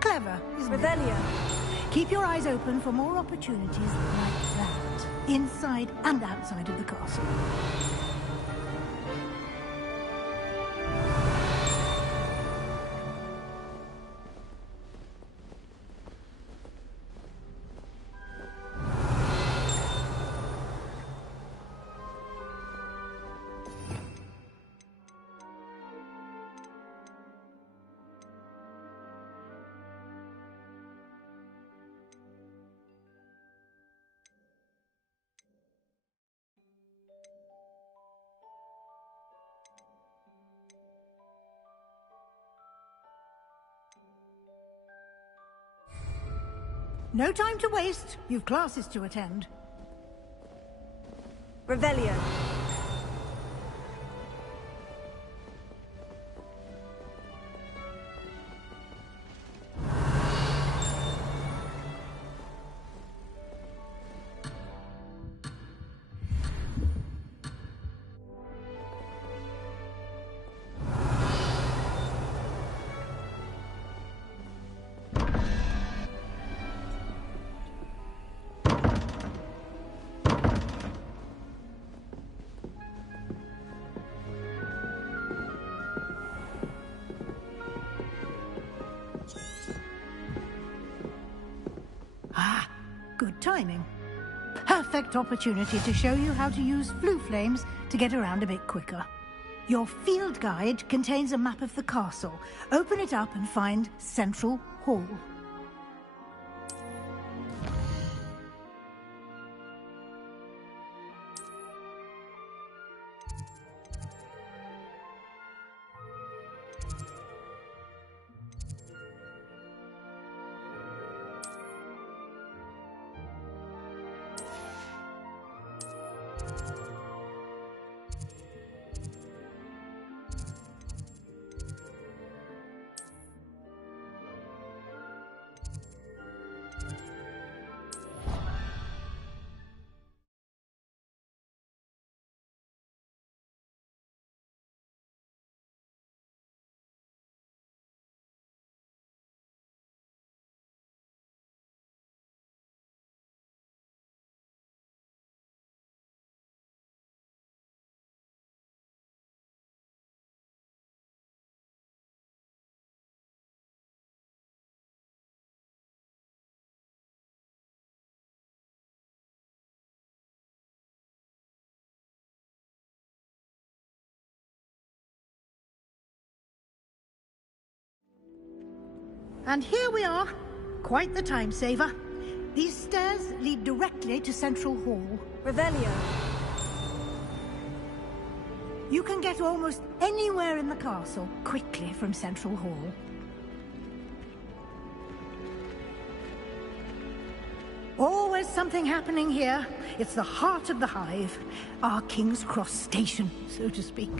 Clever, isn't it? Keep your eyes open for more opportunities like that, inside and outside of the castle. No time to waste. You've classes to attend. Revelio. Good timing. Perfect opportunity to show you how to use flue flames to get around a bit quicker. Your field guide contains a map of the castle. Open it up and find Central Hall. And here we are. Quite the time saver. These stairs lead directly to Central Hall. Revelio. You can get almost anywhere in the castle quickly from Central Hall. Always something happening here. It's the heart of the hive. Our King's Cross station, so to speak.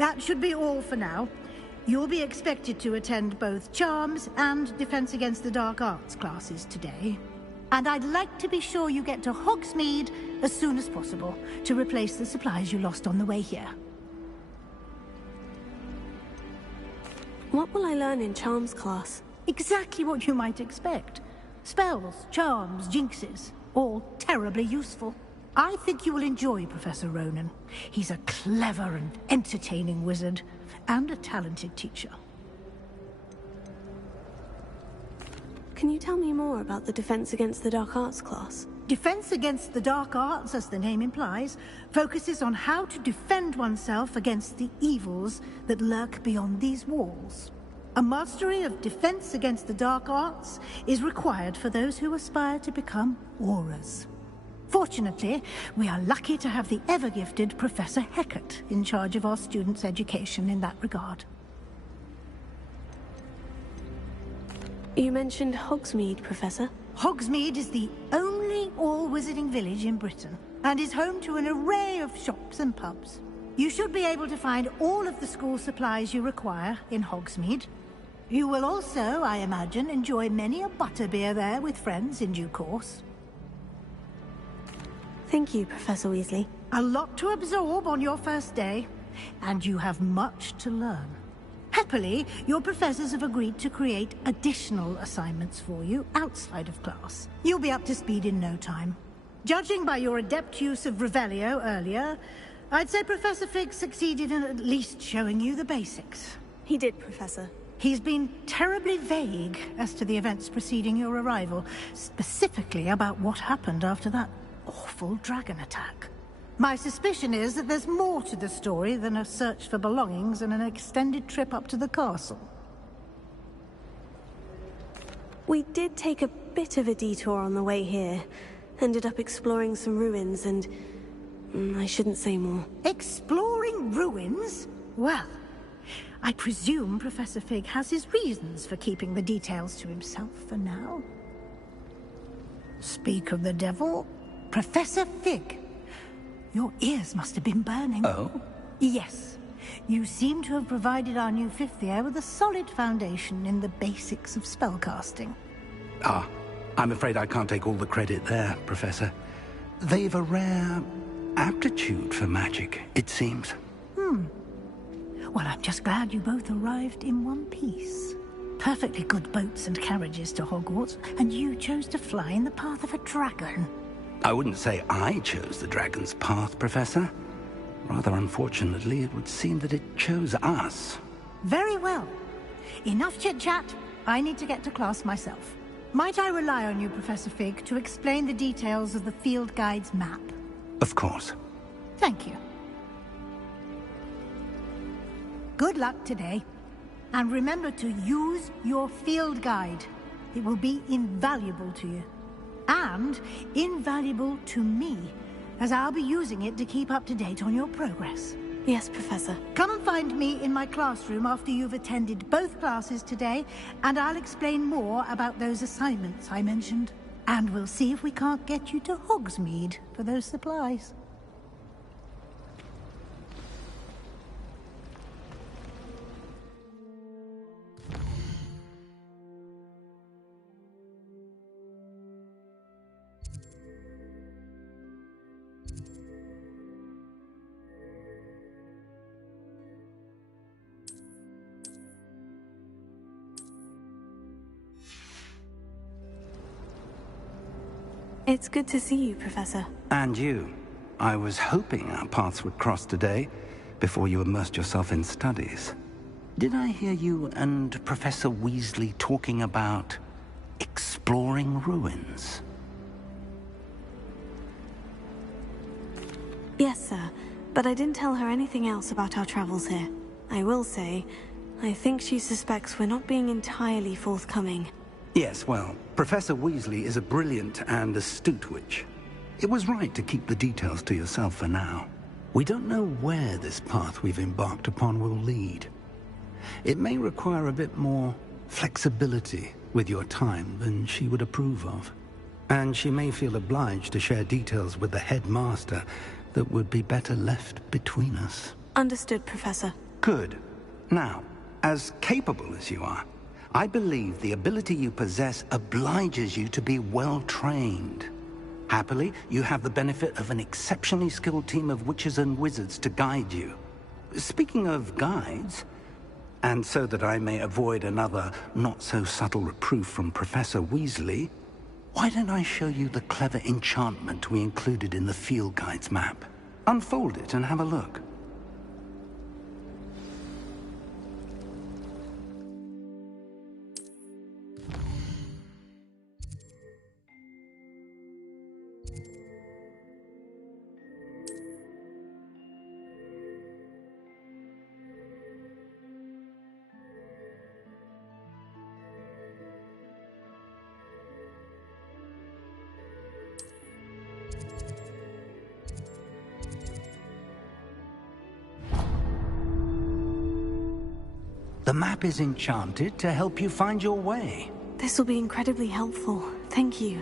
That should be all for now. You'll be expected to attend both Charms and Defense Against the Dark Arts classes today. And I'd like to be sure you get to Hogsmeade as soon as possible to replace the supplies you lost on the way here. What will I learn in Charms class? Exactly what you might expect. Spells, charms, jinxes, all terribly useful. I think you will enjoy Professor Ronan. He's a clever and entertaining wizard, and a talented teacher. Can you tell me more about the Defense Against the Dark Arts class? Defense against the dark arts, as the name implies, focuses on how to defend oneself against the evils that lurk beyond these walls. A mastery of defense against the dark arts is required for those who aspire to become Aurors. Fortunately, we are lucky to have the ever-gifted Professor Hecat in charge of our students' education in that regard. You mentioned Hogsmeade, Professor. Hogsmeade is the only all-wizarding village in Britain, and is home to an array of shops and pubs. You should be able to find all of the school supplies you require in Hogsmeade. You will also, I imagine, enjoy many a butterbeer there with friends in due course. Thank you, Professor Weasley. A lot to absorb on your first day, and you have much to learn. Happily, your professors have agreed to create additional assignments for you outside of class. You'll be up to speed in no time. Judging by your adept use of Revelio earlier, I'd say Professor Fig succeeded in at least showing you the basics. He did, Professor. He's been terribly vague as to the events preceding your arrival, specifically about what happened after that awful dragon attack. My suspicion is that there's more to the story than a search for belongings and an extended trip up to the castle. We did take a bit of a detour on the way here. Ended up exploring some ruins and... I shouldn't say more. Exploring ruins? Well, I presume Professor Fig has his reasons for keeping the details to himself for now. Speak of the devil, Professor Fig. Your ears must have been burning. Oh? Yes. You seem to have provided our new fifth year with a solid foundation in the basics of spellcasting. Ah, I'm afraid I can't take all the credit there, Professor. They've a rare aptitude for magic, it seems. Well, I'm just glad you both arrived in one piece. Perfectly good boats and carriages to Hogwarts, and you chose to fly in the path of a dragon. I wouldn't say I chose the dragon's path, Professor. Rather unfortunately, it would seem that it chose us. Very well. Enough chit-chat. I need to get to class myself. Might I rely on you, Professor Fig, to explain the details of the field guide's map? Of course. Thank you. Good luck today. And remember to use your field guide. It will be invaluable to you. And invaluable to me, as I'll be using it to keep up to date on your progress. Yes, Professor. Come and find me in my classroom after you've attended both classes today, and I'll explain more about those assignments I mentioned. And we'll see if we can't get you to Hogsmeade for those supplies. It's good to see you, Professor. And you. I was hoping our paths would cross today, before you immersed yourself in studies. Did I hear you and Professor Weasley talking about exploring ruins? Yes, sir. But I didn't tell her anything else about our travels here. I will say, I think she suspects we're not being entirely forthcoming. Yes, well, Professor Weasley is a brilliant and astute witch. It was right to keep the details to yourself for now. We don't know where this path we've embarked upon will lead. It may require a bit more flexibility with your time than she would approve of. And she may feel obliged to share details with the headmaster that would be better left between us. Understood, Professor. Good. Now, as capable as you are, I believe the ability you possess obliges you to be well-trained. Happily, you have the benefit of an exceptionally skilled team of witches and wizards to guide you. Speaking of guides, and so that I may avoid another not-so-subtle reproof from Professor Weasley, why don't I show you the clever enchantment we included in the field guide's map? Unfold it and have a look. The map is enchanted to help you find your way. This will be incredibly helpful. Thank you.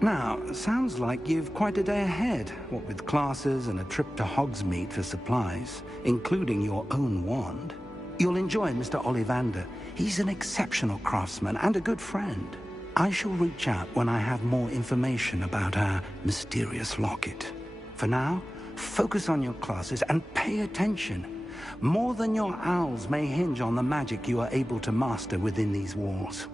Now, sounds like you've quite a day ahead, what with classes and a trip to Hogsmeade for supplies, including your own wand. You'll enjoy Mr. Ollivander. He's an exceptional craftsman and a good friend. I shall reach out when I have more information about our mysterious locket. For now, focus on your classes and pay attention. More than your owls may hinge on the magic you are able to master within these walls.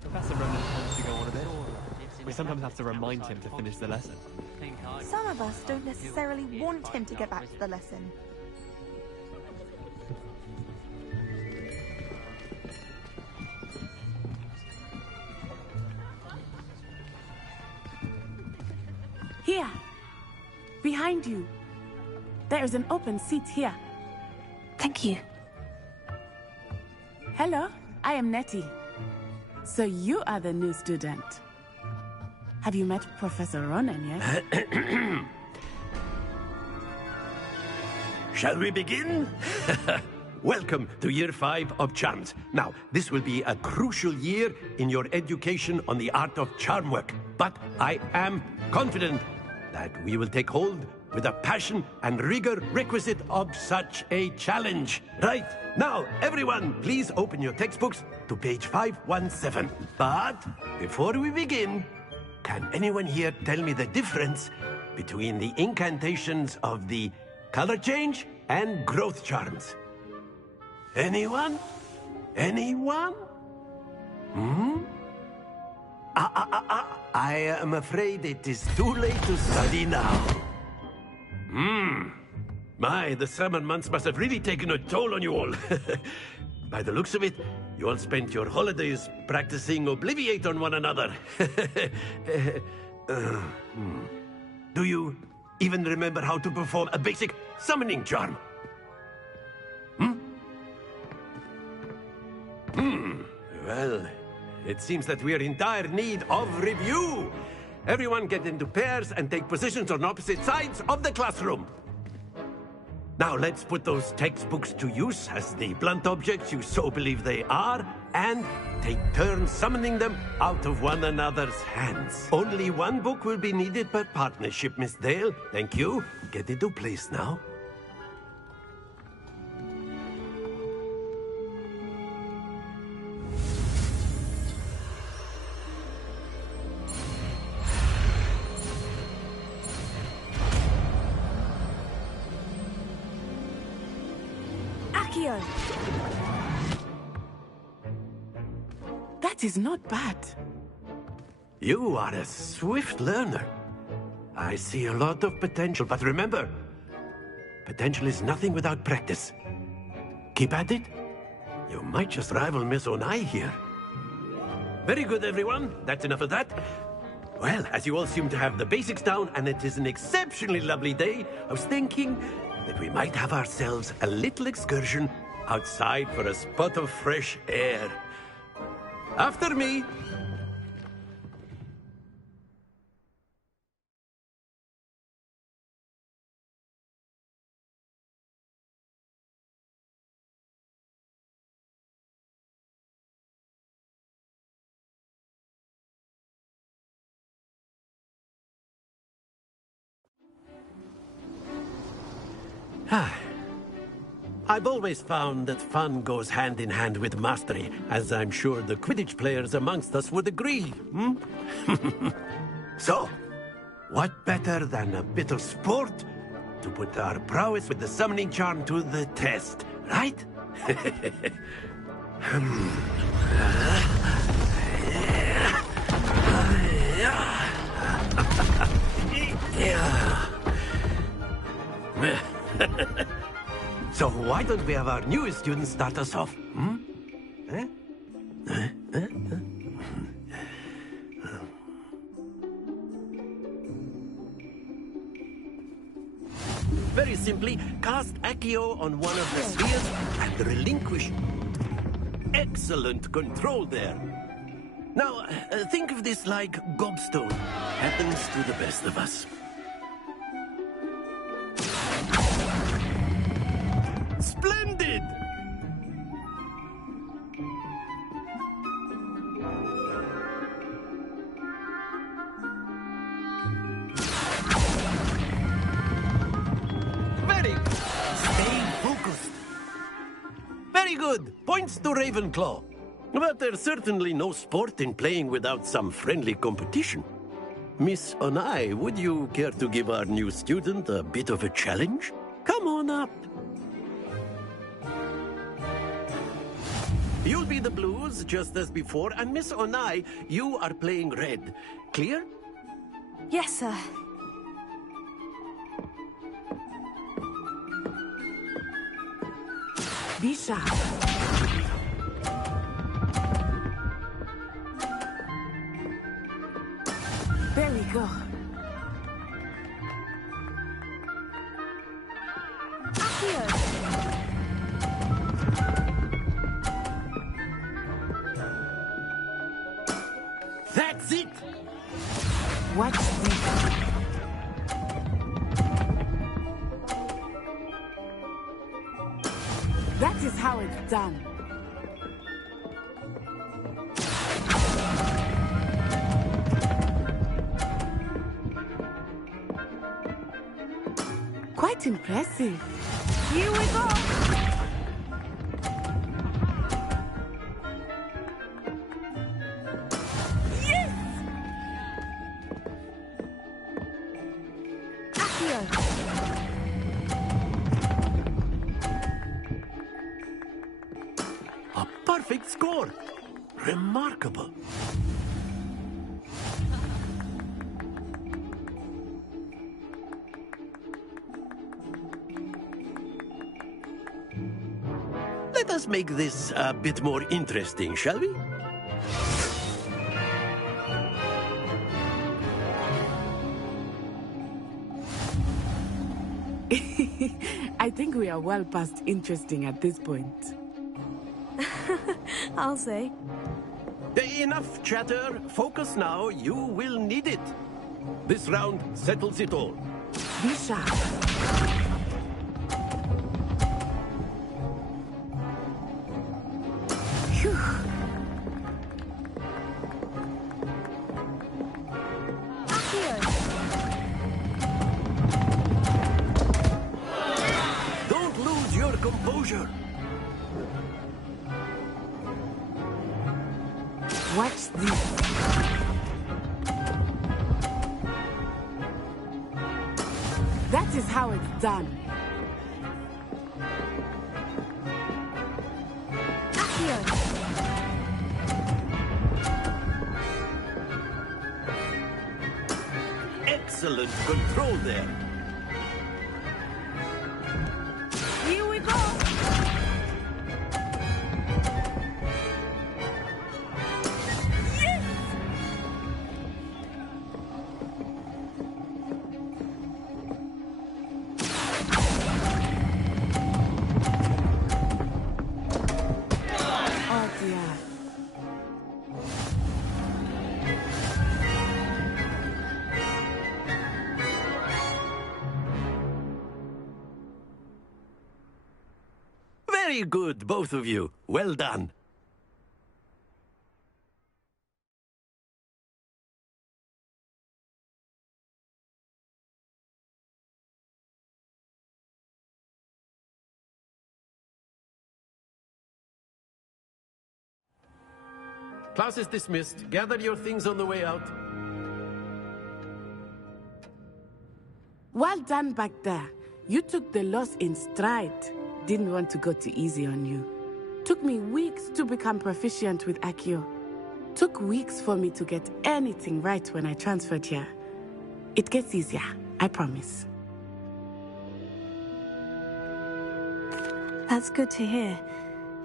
Professor Ronan tends to go on a bit. We sometimes have to remind him to finish the lesson. Some of us don't necessarily want him to get back to the lesson. Here! Behind you! There is an open seat here. Thank you. Hello, I am Nettie. So you are the new student. Have you met Professor Ronan yet? Shall we begin? Welcome to Year 5 of Charms. Now, this will be a crucial year in your education on the art of charm work. But I am confident that we will take hold with the passion and rigor requisite of such a challenge. Right, now, everyone, please open your textbooks to page 517. But before we begin, can anyone here tell me the difference between the incantations of the color change and growth charms? Anyone? Anyone? I am afraid it is too late to study now. My, the summer months must have really taken a toll on you all. By the looks of it, you all spent your holidays practicing Obliviate on one another. Do you even remember how to perform a basic summoning charm? Well, it seems that we are in dire need of review. Everyone get into pairs and take positions on opposite sides of the classroom. Now let's put those textbooks to use as the blunt objects you so believe they are, and take turns summoning them out of one another's hands. Only one book will be needed per partnership, Miss Dale. Thank you. Get into place now. That is not bad. You are a swift learner. I see a lot of potential, but remember, potential is nothing without practice. Keep at it. You might just rival Miss Onai here. Very good, everyone. That's enough of that. Well, as you all seem to have the basics down, and it is an exceptionally lovely day, I was thinking that we might have ourselves a little excursion outside for a spot of fresh air. After me. I've always found that fun goes hand in hand with mastery, as I'm sure the Quidditch players amongst us would agree. So, what better than a bit of sport to put our prowess with the summoning charm to the test, right? So why don't we have our newest student start us off? Very simply, cast Accio on one of the spheres and relinquish. Excellent control there. Now, think of this like gobstone. Happens to the best of us. Splendid! Very good. Stay focused. Very good. Points to Ravenclaw. But there's certainly no sport in playing without some friendly competition. Miss Onai, would you care to give our new student a bit of a challenge? Come on up. You'll be the blues, just as before, and Miss Onai, you are playing red. Clear? Yes, sir. Be sharp. There we go. That's it! Watch this. That is how it's done. Quite impressive. Here we go! Yes! Accio! A perfect score! Remarkable. Let us make this a bit more interesting, shall we? I think we are well past interesting at this point. I'll say. Enough chatter. Focus now. You will need it. This round settles it all. Be sharp. Phew. Don't lose your composure. Watch this. That is how it's done. Excellent control there. Here we go! Oh dear. Very good, both of you. Well done. Class is dismissed. Gather your things on the way out. Well done back there. You took the loss in stride. Didn't want to go too easy on you. Took me weeks to become proficient with Accio. Took weeks for me to get anything right when I transferred here. It gets easier, I promise. That's good to hear.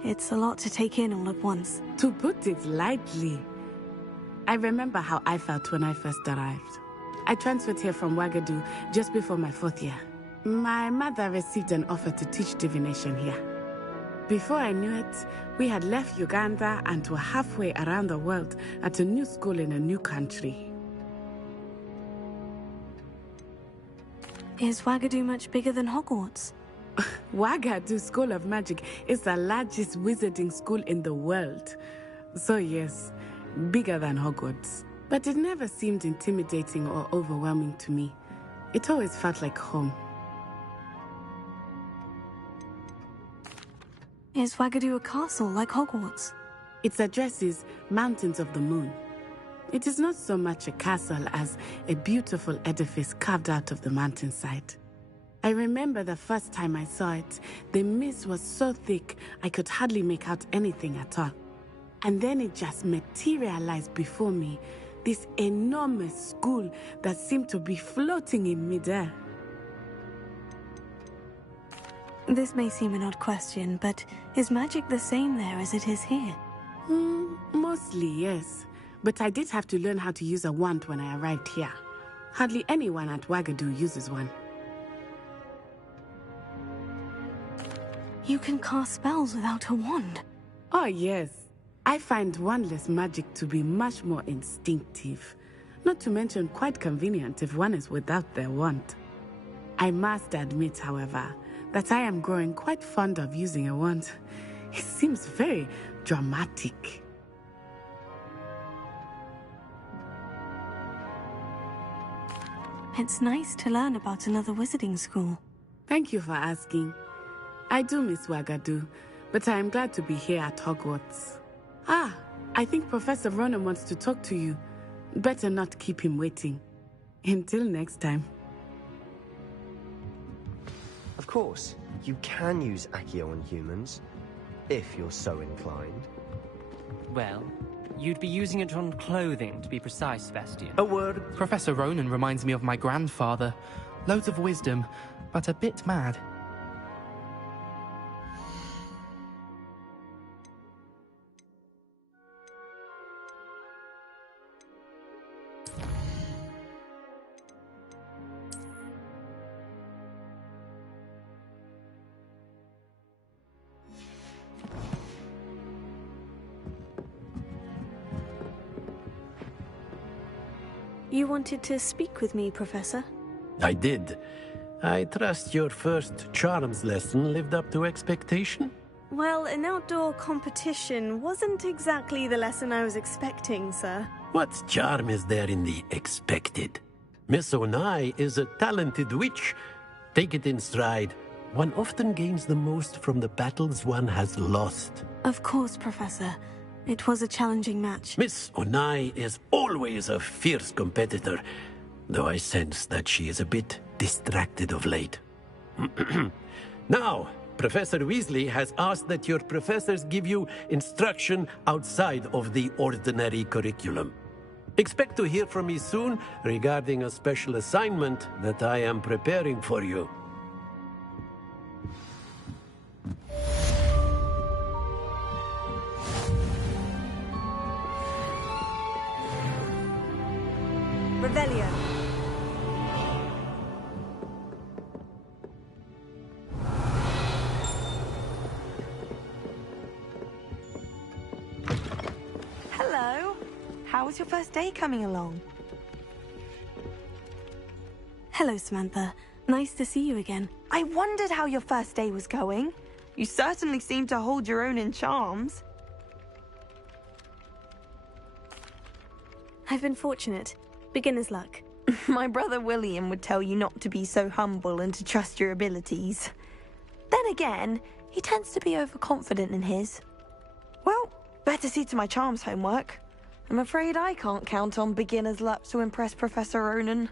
It's a lot to take in all at once. To put it lightly, I remember how I felt when I first arrived. I transferred here from Wagadu just before my 4th year. My mother received an offer to teach divination here. Before I knew it, we had left Uganda and were halfway around the world at a new school in a new country. Is Wagadu much bigger than Hogwarts? Wagadu School of Magic is the largest wizarding school in the world. So yes, bigger than Hogwarts. But it never seemed intimidating or overwhelming to me. It always felt like home. Is Wagadu a castle like Hogwarts? Its address is Mountains of the Moon. It is not so much a castle as a beautiful edifice carved out of the mountainside. I remember the first time I saw it, the mist was so thick I could hardly make out anything at all. And then it just materialized before me, this enormous school that seemed to be floating in midair. This may seem an odd question, but is magic the same there as it is here? Mostly, yes. But I did have to learn how to use a wand when I arrived here. Hardly anyone at Wagadu uses one. You can cast spells without a wand? Oh, yes. I find wandless magic to be much more instinctive. Not to mention quite convenient if one is without their wand. I must admit, however, that I am growing quite fond of using a wand. It seems very dramatic. It's nice to learn about another wizarding school. Thank you for asking. I do miss Wagadu, but I am glad to be here at Hogwarts. Ah, I think Professor Ronan wants to talk to you. Better not keep him waiting. Until next time. Of course, you can use Accio on humans, if you're so inclined. Well, you'd be using it on clothing, to be precise, Sebastian. A word. Professor Ronan reminds me of my grandfather. Loads of wisdom, but a bit mad. You wanted to speak with me, Professor? I did. I trust your first charms lesson lived up to expectation? Well, an outdoor competition wasn't exactly the lesson I was expecting, sir. What charm is there in the expected? Miss Onai is a talented witch. Take it in stride. One often gains the most from the battles one has lost. Of course, Professor. It was a challenging match. Miss Onai is always a fierce competitor, though I sense that she is a bit distracted of late. Now, Professor Weasley has asked that your professors give you instruction outside of the ordinary curriculum. Expect to hear from me soon regarding a special assignment that I am preparing for you. Revelio. Hello. How was your first day coming along? Hello, Samantha. Nice to see you again. I wondered how your first day was going. You certainly seem to hold your own in charms. I've been fortunate. Beginner's luck. My brother William would tell you not to be so humble and to trust your abilities. Then again, he tends to be overconfident in his. Well, better see to my charms homework. I'm afraid I can't count on beginner's luck to impress Professor Ronan.